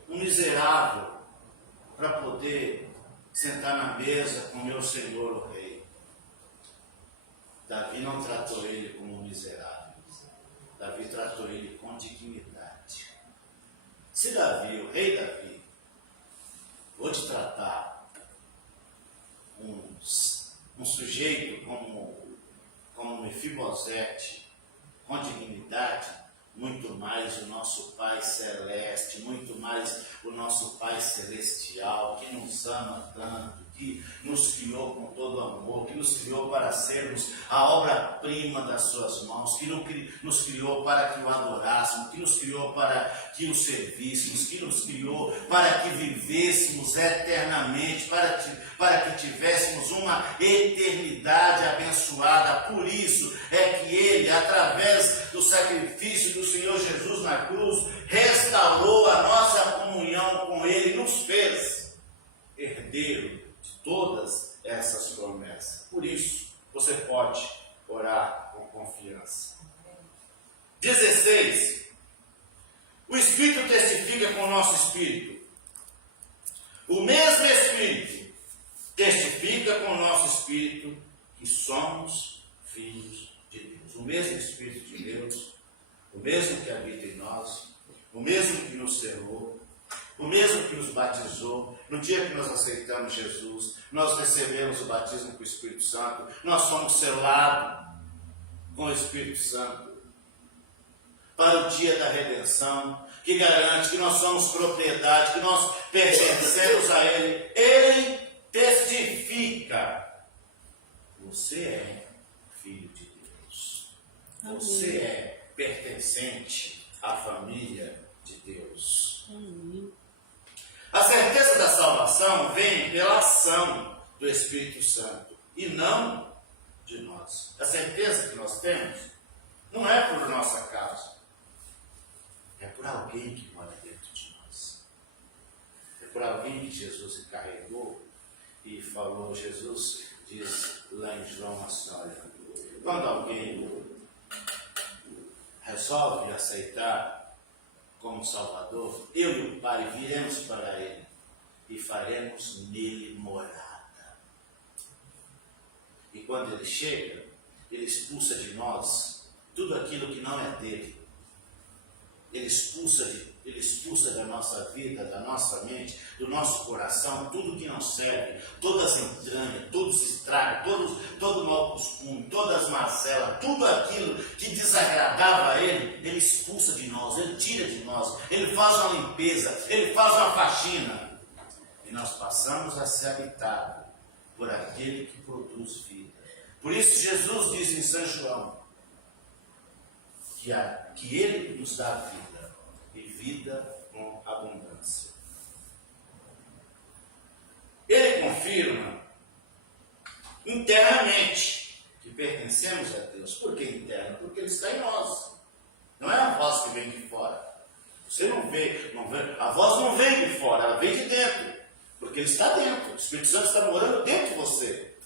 um miserável, para poder sentar na mesa com meu senhor o rei. Davi não tratou ele como um miserável. Davi tratou ele com dignidade. Se Davi, o rei Davi, vou te tratar um sujeito como Mefibosete, com dignidade, muito mais o nosso Pai Celeste, muito mais o nosso Pai Celestial, que nos ama tanto, que nos criou com todo amor, que nos criou para sermos a obra-prima das suas mãos, que nos criou para que o adorássemos, que nos criou para que o servíssemos, que nos criou para que vivêssemos eternamente, para que tivéssemos uma eternidade abençoada. Por isso é que Ele, através do sacrifício do Senhor Jesus na cruz, restaurou a nossa comunhão com Ele e nos fez herdeiro de todas essas promessas. Por isso, você pode orar com confiança. 16. O Espírito testifica com o nosso Espírito. O mesmo Espírito testifica com o nosso Espírito que somos filhos de Deus. O mesmo Espírito de Deus, o mesmo que habita em nós, o mesmo que nos selou, o mesmo que nos batizou. No dia que nós aceitamos Jesus, nós recebemos o batismo com o Espírito Santo, nós somos selados com o Espírito Santo para o dia da redenção, que garante que nós somos propriedade, que nós pertencemos a Ele. Ele testifica: você é filho de Deus, você é pertencente à família de Deus. A certeza da salvação vem pela ação do Espírito Santo e não de nós. A certeza que nós temos não é por nossa causa, é por alguém que mora dentro de nós. É por alguém que Jesus encarregou e falou. Jesus diz lá em João assim: olha, quando alguém resolve aceitar como Salvador, eu e o Pai viremos para Ele e faremos nele morada. E quando Ele chega, Ele expulsa de nós tudo aquilo que não é dele. Ele Ele expulsa da nossa vida, da nossa mente, do nosso coração, tudo que não serve, todas as entranhas, todos os estragos, todo mau costume, todas as mazelas, tudo aquilo que desagradava a Ele, Ele expulsa de nós, Ele tira de nós, Ele faz uma limpeza, Ele faz uma faxina. E nós passamos a ser habitados por aquele que produz vida. Por isso Jesus diz em São João que Ele nos dá vida. E vida com abundância. Ele confirma internamente que pertencemos a Deus. Por que interno? Porque Ele está em nós. Não é a voz que vem de fora. Você não vê, a voz não vem de fora, ela vem de dentro. Porque Ele está dentro. O Espírito Santo está morando dentro de você.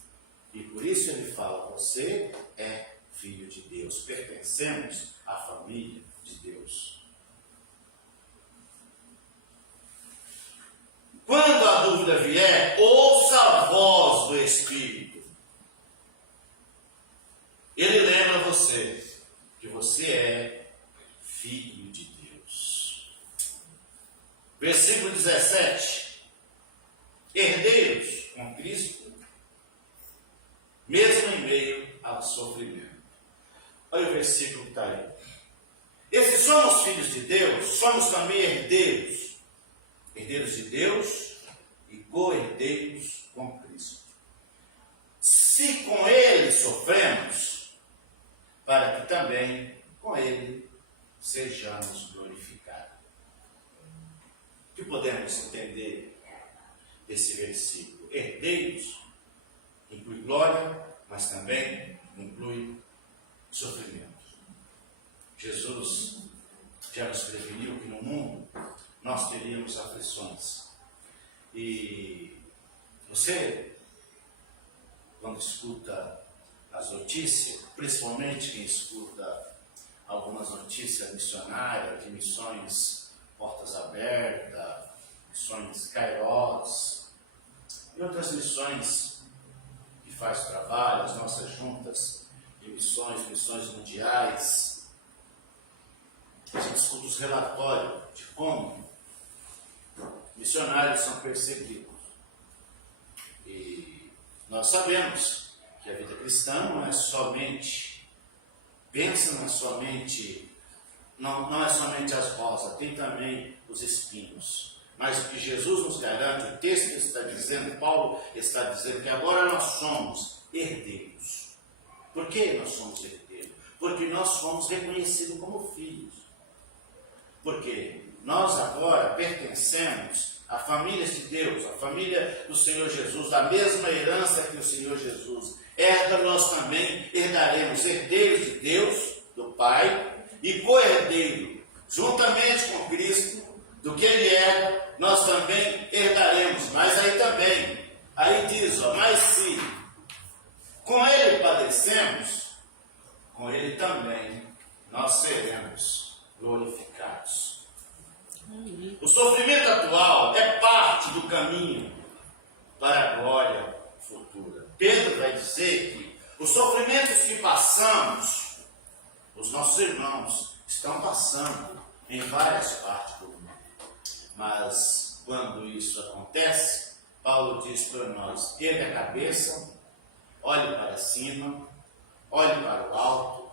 E por isso Ele fala, você é filho de Deus. Pertencemos à família de Deus. Quando a dúvida vier, ouça a voz do Espírito. Ele lembra você que você é filho de Deus. Versículo 17. Herdeiros com Cristo, mesmo em meio ao sofrimento. Olha o versículo que está aí. E se somos filhos de Deus, somos também herdeiros. Herdeiros de Deus e co-herdeiros com Cristo. Se com Ele sofremos, para que também com Ele sejamos glorificados. O que podemos entender desse versículo? Herdeiros inclui glória, mas também inclui sofrimento. Jesus já nos preveniu que no mundo nós teríamos aflições. E você, quando escuta as notícias, principalmente quem escuta algumas notícias missionárias, de missões Portas Abertas, missões Kairos, e outras missões que faz trabalho, as nossas juntas de missões mundiais, a gente escuta os relatórios de como missionários são perseguidos. E nós sabemos que a vida cristã não é somente, pensa não é somente, não é somente as rosas, tem também os espinhos. Mas o que Jesus nos garante, o texto está dizendo, Paulo está dizendo que agora nós somos herdeiros. Por que nós somos herdeiros? Porque nós somos reconhecidos como filhos. Porque nós agora pertencemos à família de Deus, à família do Senhor Jesus, a mesma herança que o Senhor Jesus herda, nós também herdaremos, herdeiros de Deus, do Pai, e co-herdeiro, juntamente com Cristo, do que Ele herda, nós também herdaremos. Mas aí também, aí diz, mas se com Ele padecemos, com Ele também nós seremos glorificados. O sofrimento atual é parte do caminho para a glória futura. Pedro vai dizer que os sofrimentos que passamos, os nossos irmãos estão passando em várias partes do mundo. Mas quando isso acontece, Paulo diz para nós, ergue a cabeça, olhe para cima, olhe para o alto,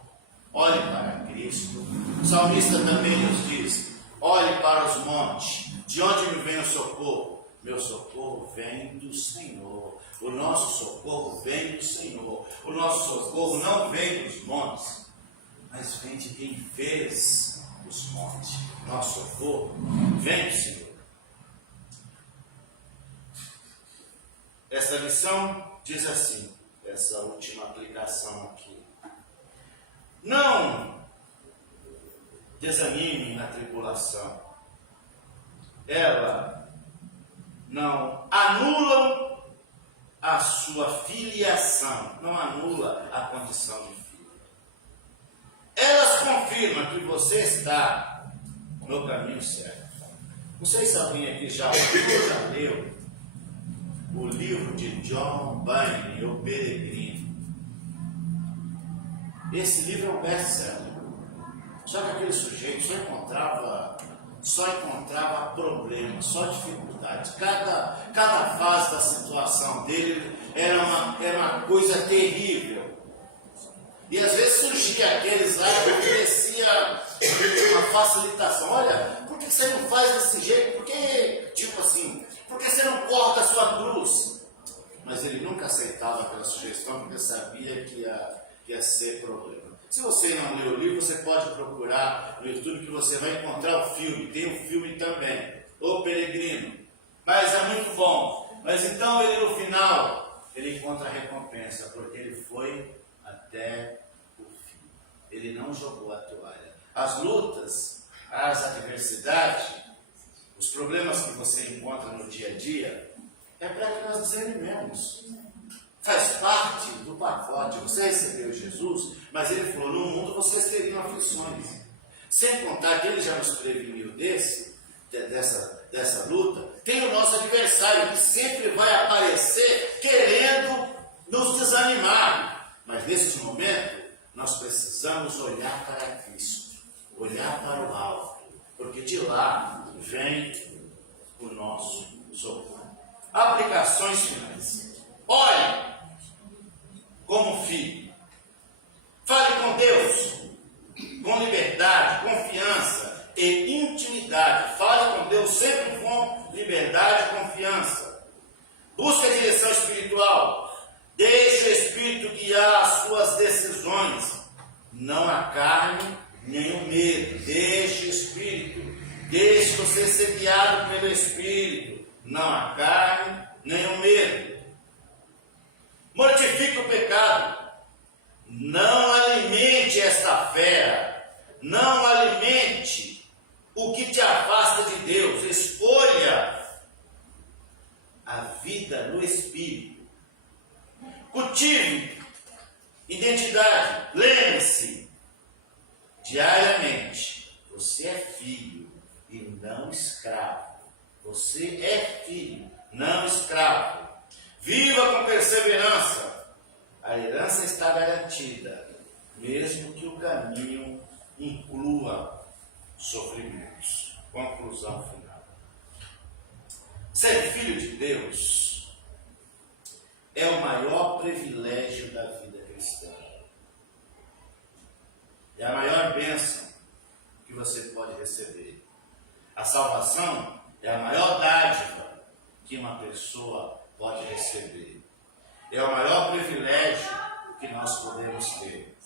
olhe para Cristo. O salmista também nos diz, olhe para os montes, de onde me vem o socorro? Meu socorro vem do Senhor. O nosso socorro vem do Senhor. O nosso socorro não vem dos montes, mas vem de quem fez os montes. Nosso socorro vem do Senhor. Essa lição diz assim, essa última aplicação aqui. Não desanime na tribulação. Ela não anula a sua filiação, não anula a condição de filho. Elas confirmam que você está no caminho certo. Não sei se alguém aqui já leu o livro de John Bunyan, O Peregrino. Esse livro é um best-seller. Só que aquele sujeito só encontrava só encontrava problemas, só dificuldades. Cada fase da situação dele era uma coisa terrível. E às vezes surgia aqueles lá que oferecia uma facilitação. Olha, por que você não faz desse jeito? Por que, tipo assim, por que você não corta a sua cruz? Mas ele nunca aceitava aquela sugestão porque sabia que ia ser problema. Se você não leu o livro, você pode procurar no YouTube que você vai encontrar o filme. Tem o filme também, O Peregrino. Mas é muito bom. Mas então ele no final, ele encontra a recompensa, porque ele foi até o fim. Ele não jogou a toalha. As lutas, as adversidades, os problemas que você encontra no dia a dia, é para que nós desanimemos. Faz parte do pacote. Você recebeu Jesus, mas ele falou, no mundo vocês teriam aflições. Sem contar que ele já nos preveniu dessa luta. Tem o nosso adversário que sempre vai aparecer querendo nos desanimar. Mas nesse momento, nós precisamos olhar para Cristo, olhar para o alto, porque de lá vem o nosso socorro. Aplicações finais. Ore como filho. Fale com Deus com liberdade, confiança e intimidade. Fale com Deus sempre com liberdade e confiança. Busque a direção espiritual. Deixe o Espírito guiar as suas decisões. Não a carne nem o medo. Deixe o Espírito. Deixe você ser guiado pelo Espírito. Não a carne nem o medo. Mortifique o pecado. Não alimente esta fera. Não alimente o que te afasta de Deus. Escolha a vida no Espírito. Cultive identidade. Lembre-se diariamente: você é filho e não escravo. Você é filho, não escravo. Viva com perseverança. A herança está garantida, mesmo que o caminho inclua sofrimentos. Conclusão final. Ser filho de Deus é o maior privilégio da vida cristã. É a maior bênção que você pode receber. A salvação é a maior dádiva que uma pessoa pode receber. É o maior privilégio que nós podemos ter.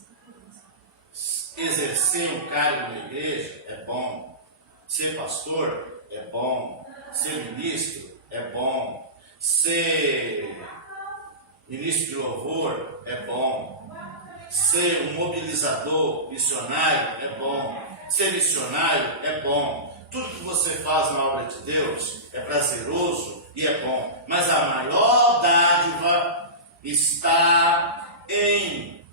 Exercer um cargo na igreja é bom. Ser pastor é bom. Ser ministro é bom. Ser ministro de louvor é bom. Ser um mobilizador missionário é bom. Ser missionário é bom. Tudo que você faz na obra de Deus é prazeroso e é bom. Mas a maior dádiva está em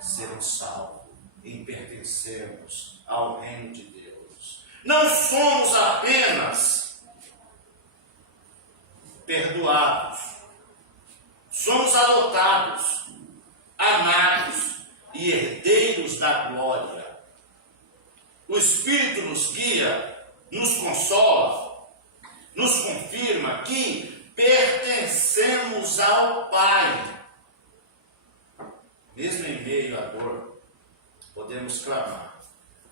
sermos salvos, em pertencermos ao reino de Deus. Não somos apenas perdoados, somos adotados, amados e herdeiros da glória. O Espírito nos guia, nos consola, nos confirma que pertencemos ao Pai. Mesmo em meio à dor, podemos clamar: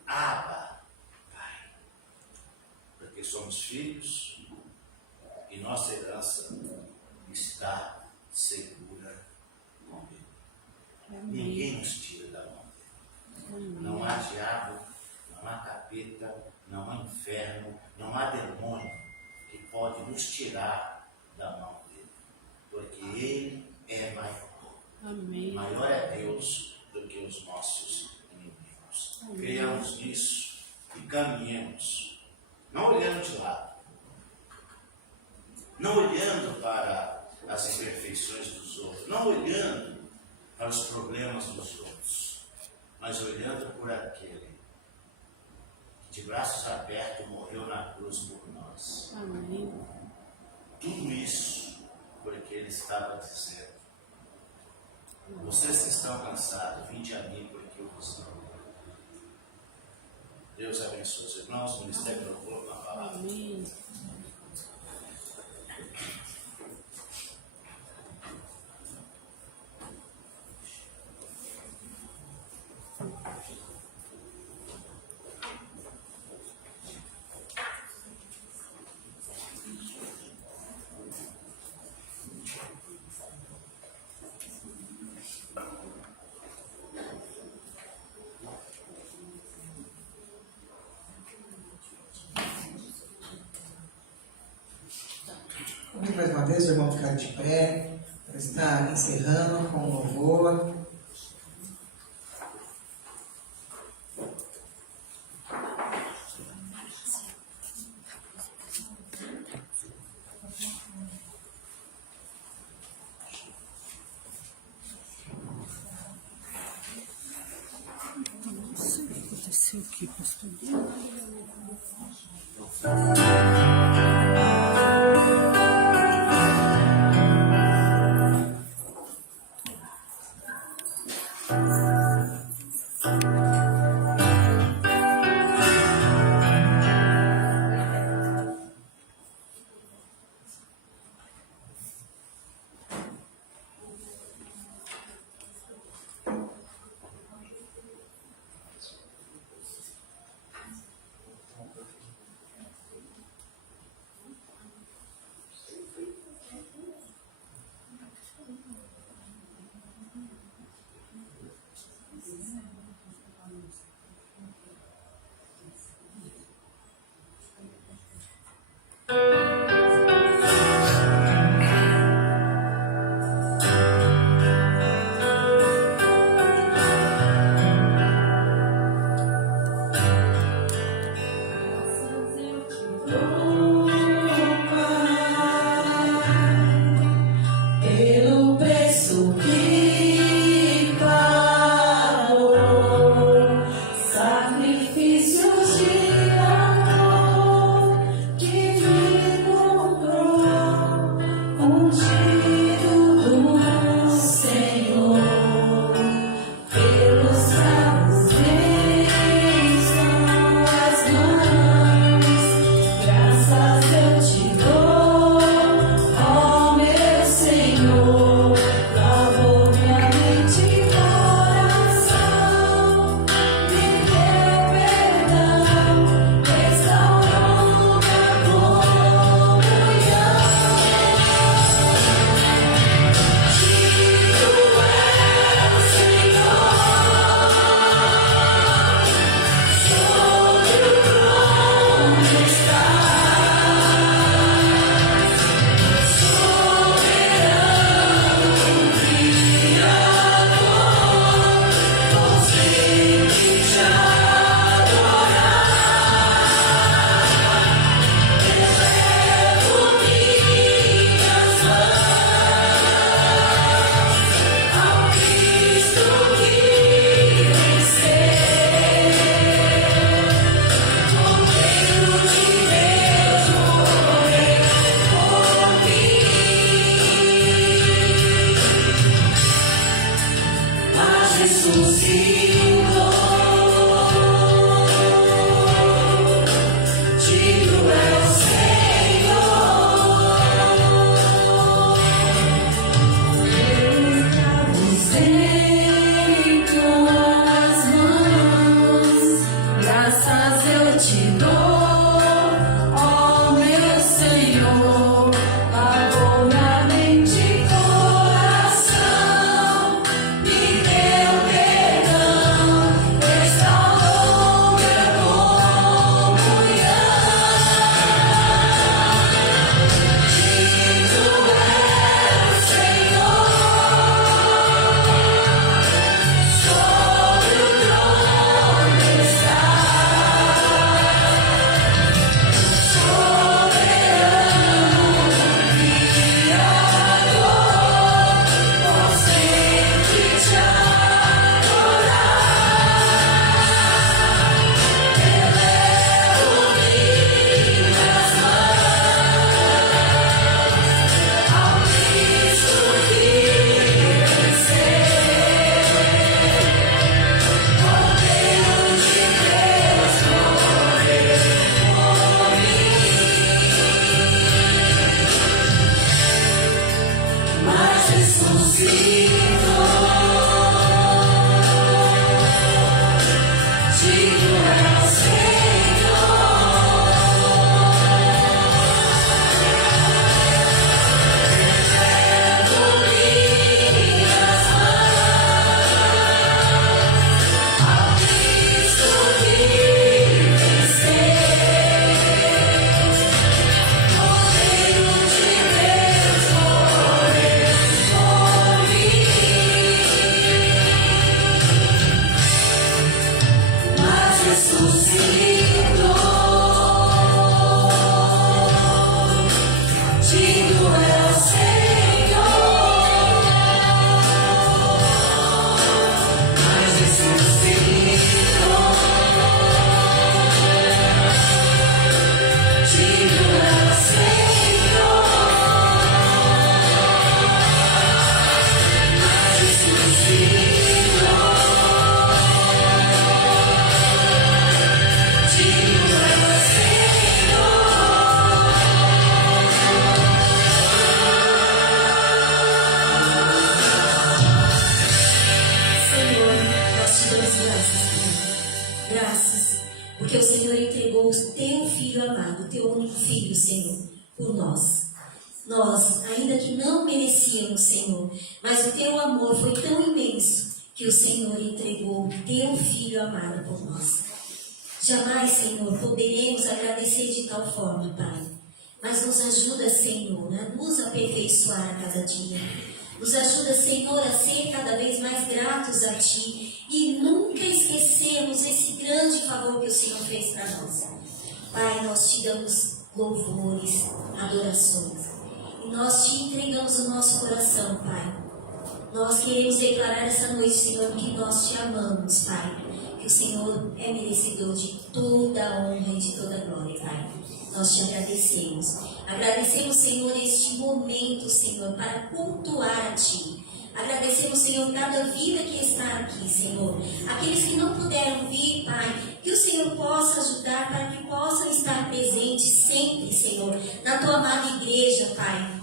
Abba, Pai. Porque somos filhos e nossa herança está segura com Ele. Ninguém nos tira da mão dele. Não há diabo, não há capeta, não há inferno, não há demônio que pode nos tirar da mão dele, porque ele é maior. Amém. Maior é Deus do que os nossos inimigos. Creiamos nisso e caminhemos, não olhando de lado, não olhando para as imperfeições dos outros, não olhando para os problemas dos outros, mas olhando por aquele que de braços abertos morreu na cruz por nós. Amém. Tudo isso porque ele estava dizendo: vocês que estão cansados, vinde a mim porque eu vos amo. Deus abençoe os irmãos, ministério do louvor com a palavra. Amém. Convido mais uma vez o irmão ficar de pé, para estar encerrando com o louvor. Nossa, o que aconteceu aqui, pastor? Ressuscitou. Porque o Senhor entregou o teu Filho amado, o teu único Filho, Senhor, por nós. Nós, ainda que não merecíamos, Senhor, mas o teu amor foi tão imenso que o Senhor entregou o teu Filho amado por nós. Jamais, Senhor, poderemos agradecer de tal forma, Pai. Mas nos ajuda, Senhor, a nos aperfeiçoar a cada dia. Nos ajuda, Senhor, a ser cada vez mais gratos a Ti e nunca esquecermos esse grande favor que o Senhor fez para nós. Pai, nós Te damos louvores, adorações. E nós Te entregamos o nosso coração, Pai. Nós queremos declarar essa noite, Senhor, que nós Te amamos, Pai. Que o Senhor é merecedor de toda a honra e de toda a glória, Pai. Nós Te agradecemos. Agradecemos, Senhor, este momento, Senhor, para cultuar a Ti. Agradecemos, Senhor, cada vida que está aqui, Senhor. Aqueles que não puderam vir, Pai, que o Senhor possa ajudar para que possam estar presentes sempre, Senhor, na Tua amada igreja, Pai.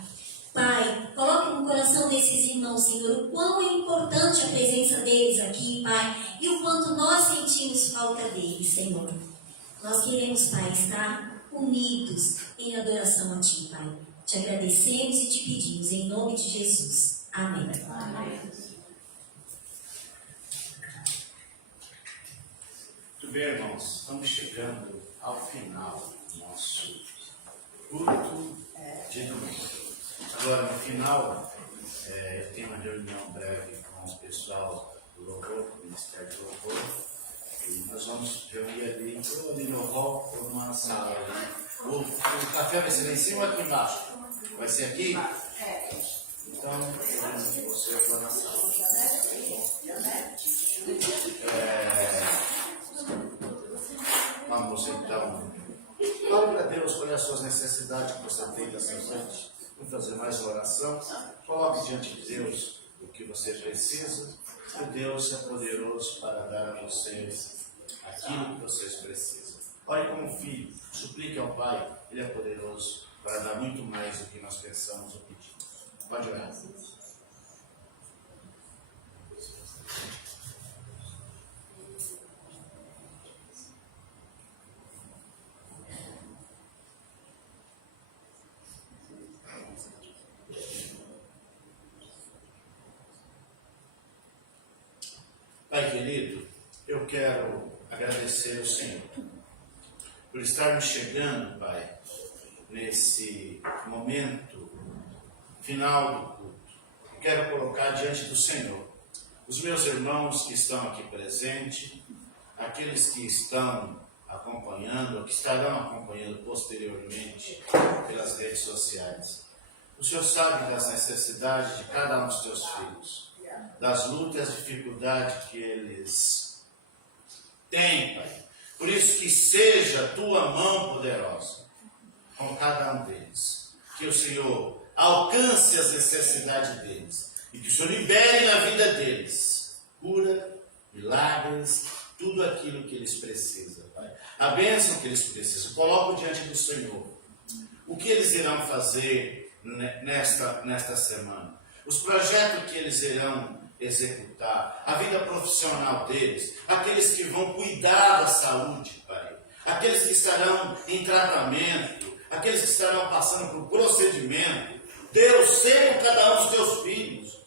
Pai, coloque no coração desses irmãos, Senhor, o quão é importante a presença deles aqui, Pai, e o quanto nós sentimos falta deles, Senhor. Nós queremos, Pai, estar unidos em adoração a Ti, Pai. Te agradecemos e Te pedimos, em nome de Jesus. Amém. Amém. Muito bem, irmãos. Estamos chegando ao final do nosso culto de domingo. Agora, no final, eu tenho uma reunião breve com o pessoal do louvor, do Ministério do Louvor, e nós vamos reunir ali, ou ali no hall, ou numa sala ali. O café vai ser lá em cima ou aqui embaixo? Vai ser aqui? Então, você for na sala. Vamos então. Fale para Deus quais são as suas necessidades que você tem dessa noite. Vamos fazer mais uma oração. Coloque diante de Deus o que você precisa. E Deus é poderoso para dar a vocês aquilo que vocês precisam. Ore como filho, suplique ao Pai. Ele é poderoso para dar muito mais do que nós pensamos ou pedimos. Pode orar. Pai querido, eu quero agradecer ao Senhor por estarmos chegando, Pai, nesse momento final do culto. Eu quero colocar diante do Senhor os meus irmãos que estão aqui presentes, aqueles que estão acompanhando, ou que estarão acompanhando posteriormente pelas redes sociais. O Senhor sabe das necessidades de cada um dos teus filhos, das lutas e as dificuldades que eles têm, Pai. Por isso que seja a tua mão poderosa com cada um deles. Que o Senhor alcance as necessidades deles e que o Senhor libere na vida deles cura, milagres, tudo aquilo que eles precisam, Pai. A bênção que eles precisam. Coloco diante do Senhor o que eles irão fazer nesta semana. Os projetos que eles irão executar, a vida profissional deles, aqueles que vão cuidar da saúde, Pai, aqueles que estarão em tratamento, aqueles que estarão passando por procedimento. Deus, seja com cada um dos teus filhos.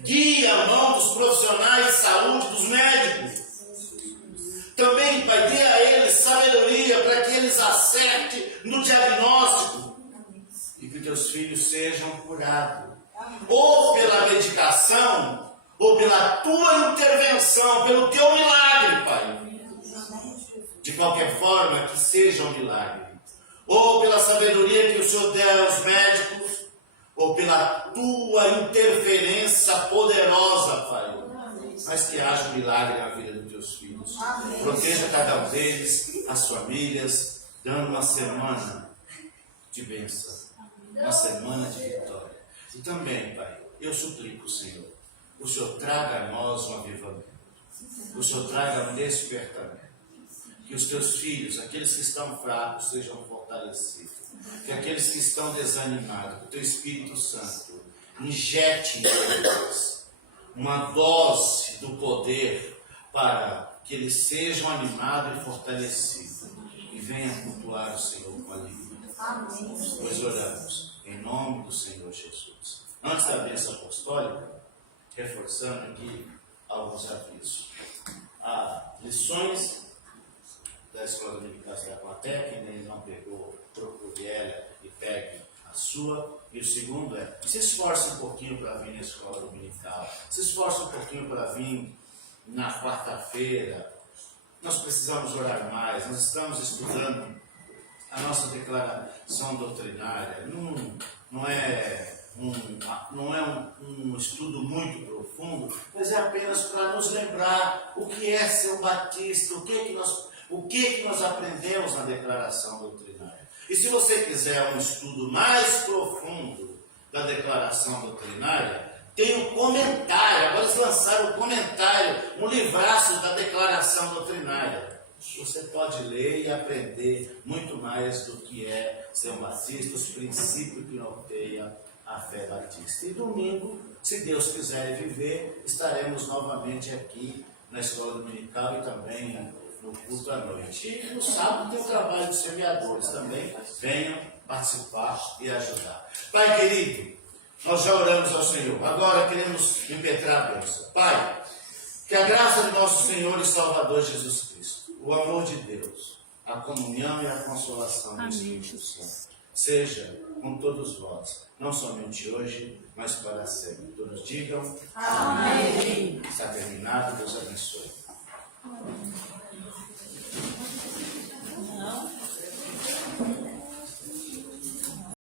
Guia a mão dos profissionais de saúde, dos médicos. Também, Pai, dê a eles sabedoria para que eles acertem no diagnóstico e que teus filhos sejam curados. Ou pela medicação, ou pela tua intervenção, pelo teu milagre, Pai. De qualquer forma, que seja um milagre. Ou pela sabedoria que o Senhor der aos médicos, ou pela tua interferência poderosa, Pai. mas que haja um milagre na vida dos teus filhos. Proteja cada um deles, as famílias, dando uma semana de bênção, uma semana de vitória. E também, Pai, eu suplico, Senhor, o Senhor traga a nós um avivamento, o Senhor traga um despertamento, que os teus filhos, aqueles que estão fracos, sejam fortalecidos, que aqueles que estão desanimados, que o teu Espírito Santo injete em eles uma dose do poder para que eles sejam animados e fortalecidos e venham cultuar o Senhor com alegria. Pois oramos em nome do Senhor Jesus. Antes da bênção apostólica, reforçando aqui alguns avisos. Lições da Escola Dominical da Plateia, quem ainda não pegou, procure ela e pegue a sua. E o segundo é, se esforce um pouquinho para vir na Escola Dominical, se esforce um pouquinho para vir na quarta-feira. Nós precisamos orar mais, nós estamos estudando a nossa declaração doutrinária. Não é um estudo muito profundo, mas é apenas para nos lembrar o que é ser um batista, o que nós aprendemos na declaração doutrinária. E se você quiser um estudo mais profundo da declaração doutrinária, tem o comentário. Agora eles lançaram o comentário, um livraço da declaração doutrinária. Você pode ler e aprender muito mais do que é ser um batista, os princípios que norteiam a fé batista. E domingo, se Deus quiser viver, estaremos novamente aqui na Escola Dominical e também no culto à noite. E no sábado tem o trabalho dos semeadores também. Venham participar e ajudar. Pai querido, nós já oramos ao Senhor. Agora queremos impetrar a bênção. Pai, que a graça de nosso Senhor e Salvador Jesus Cristo, o amor de Deus, a comunhão e a consolação do Espírito Santo seja com todos vós, não somente hoje, mas para sempre. Todos digam amém.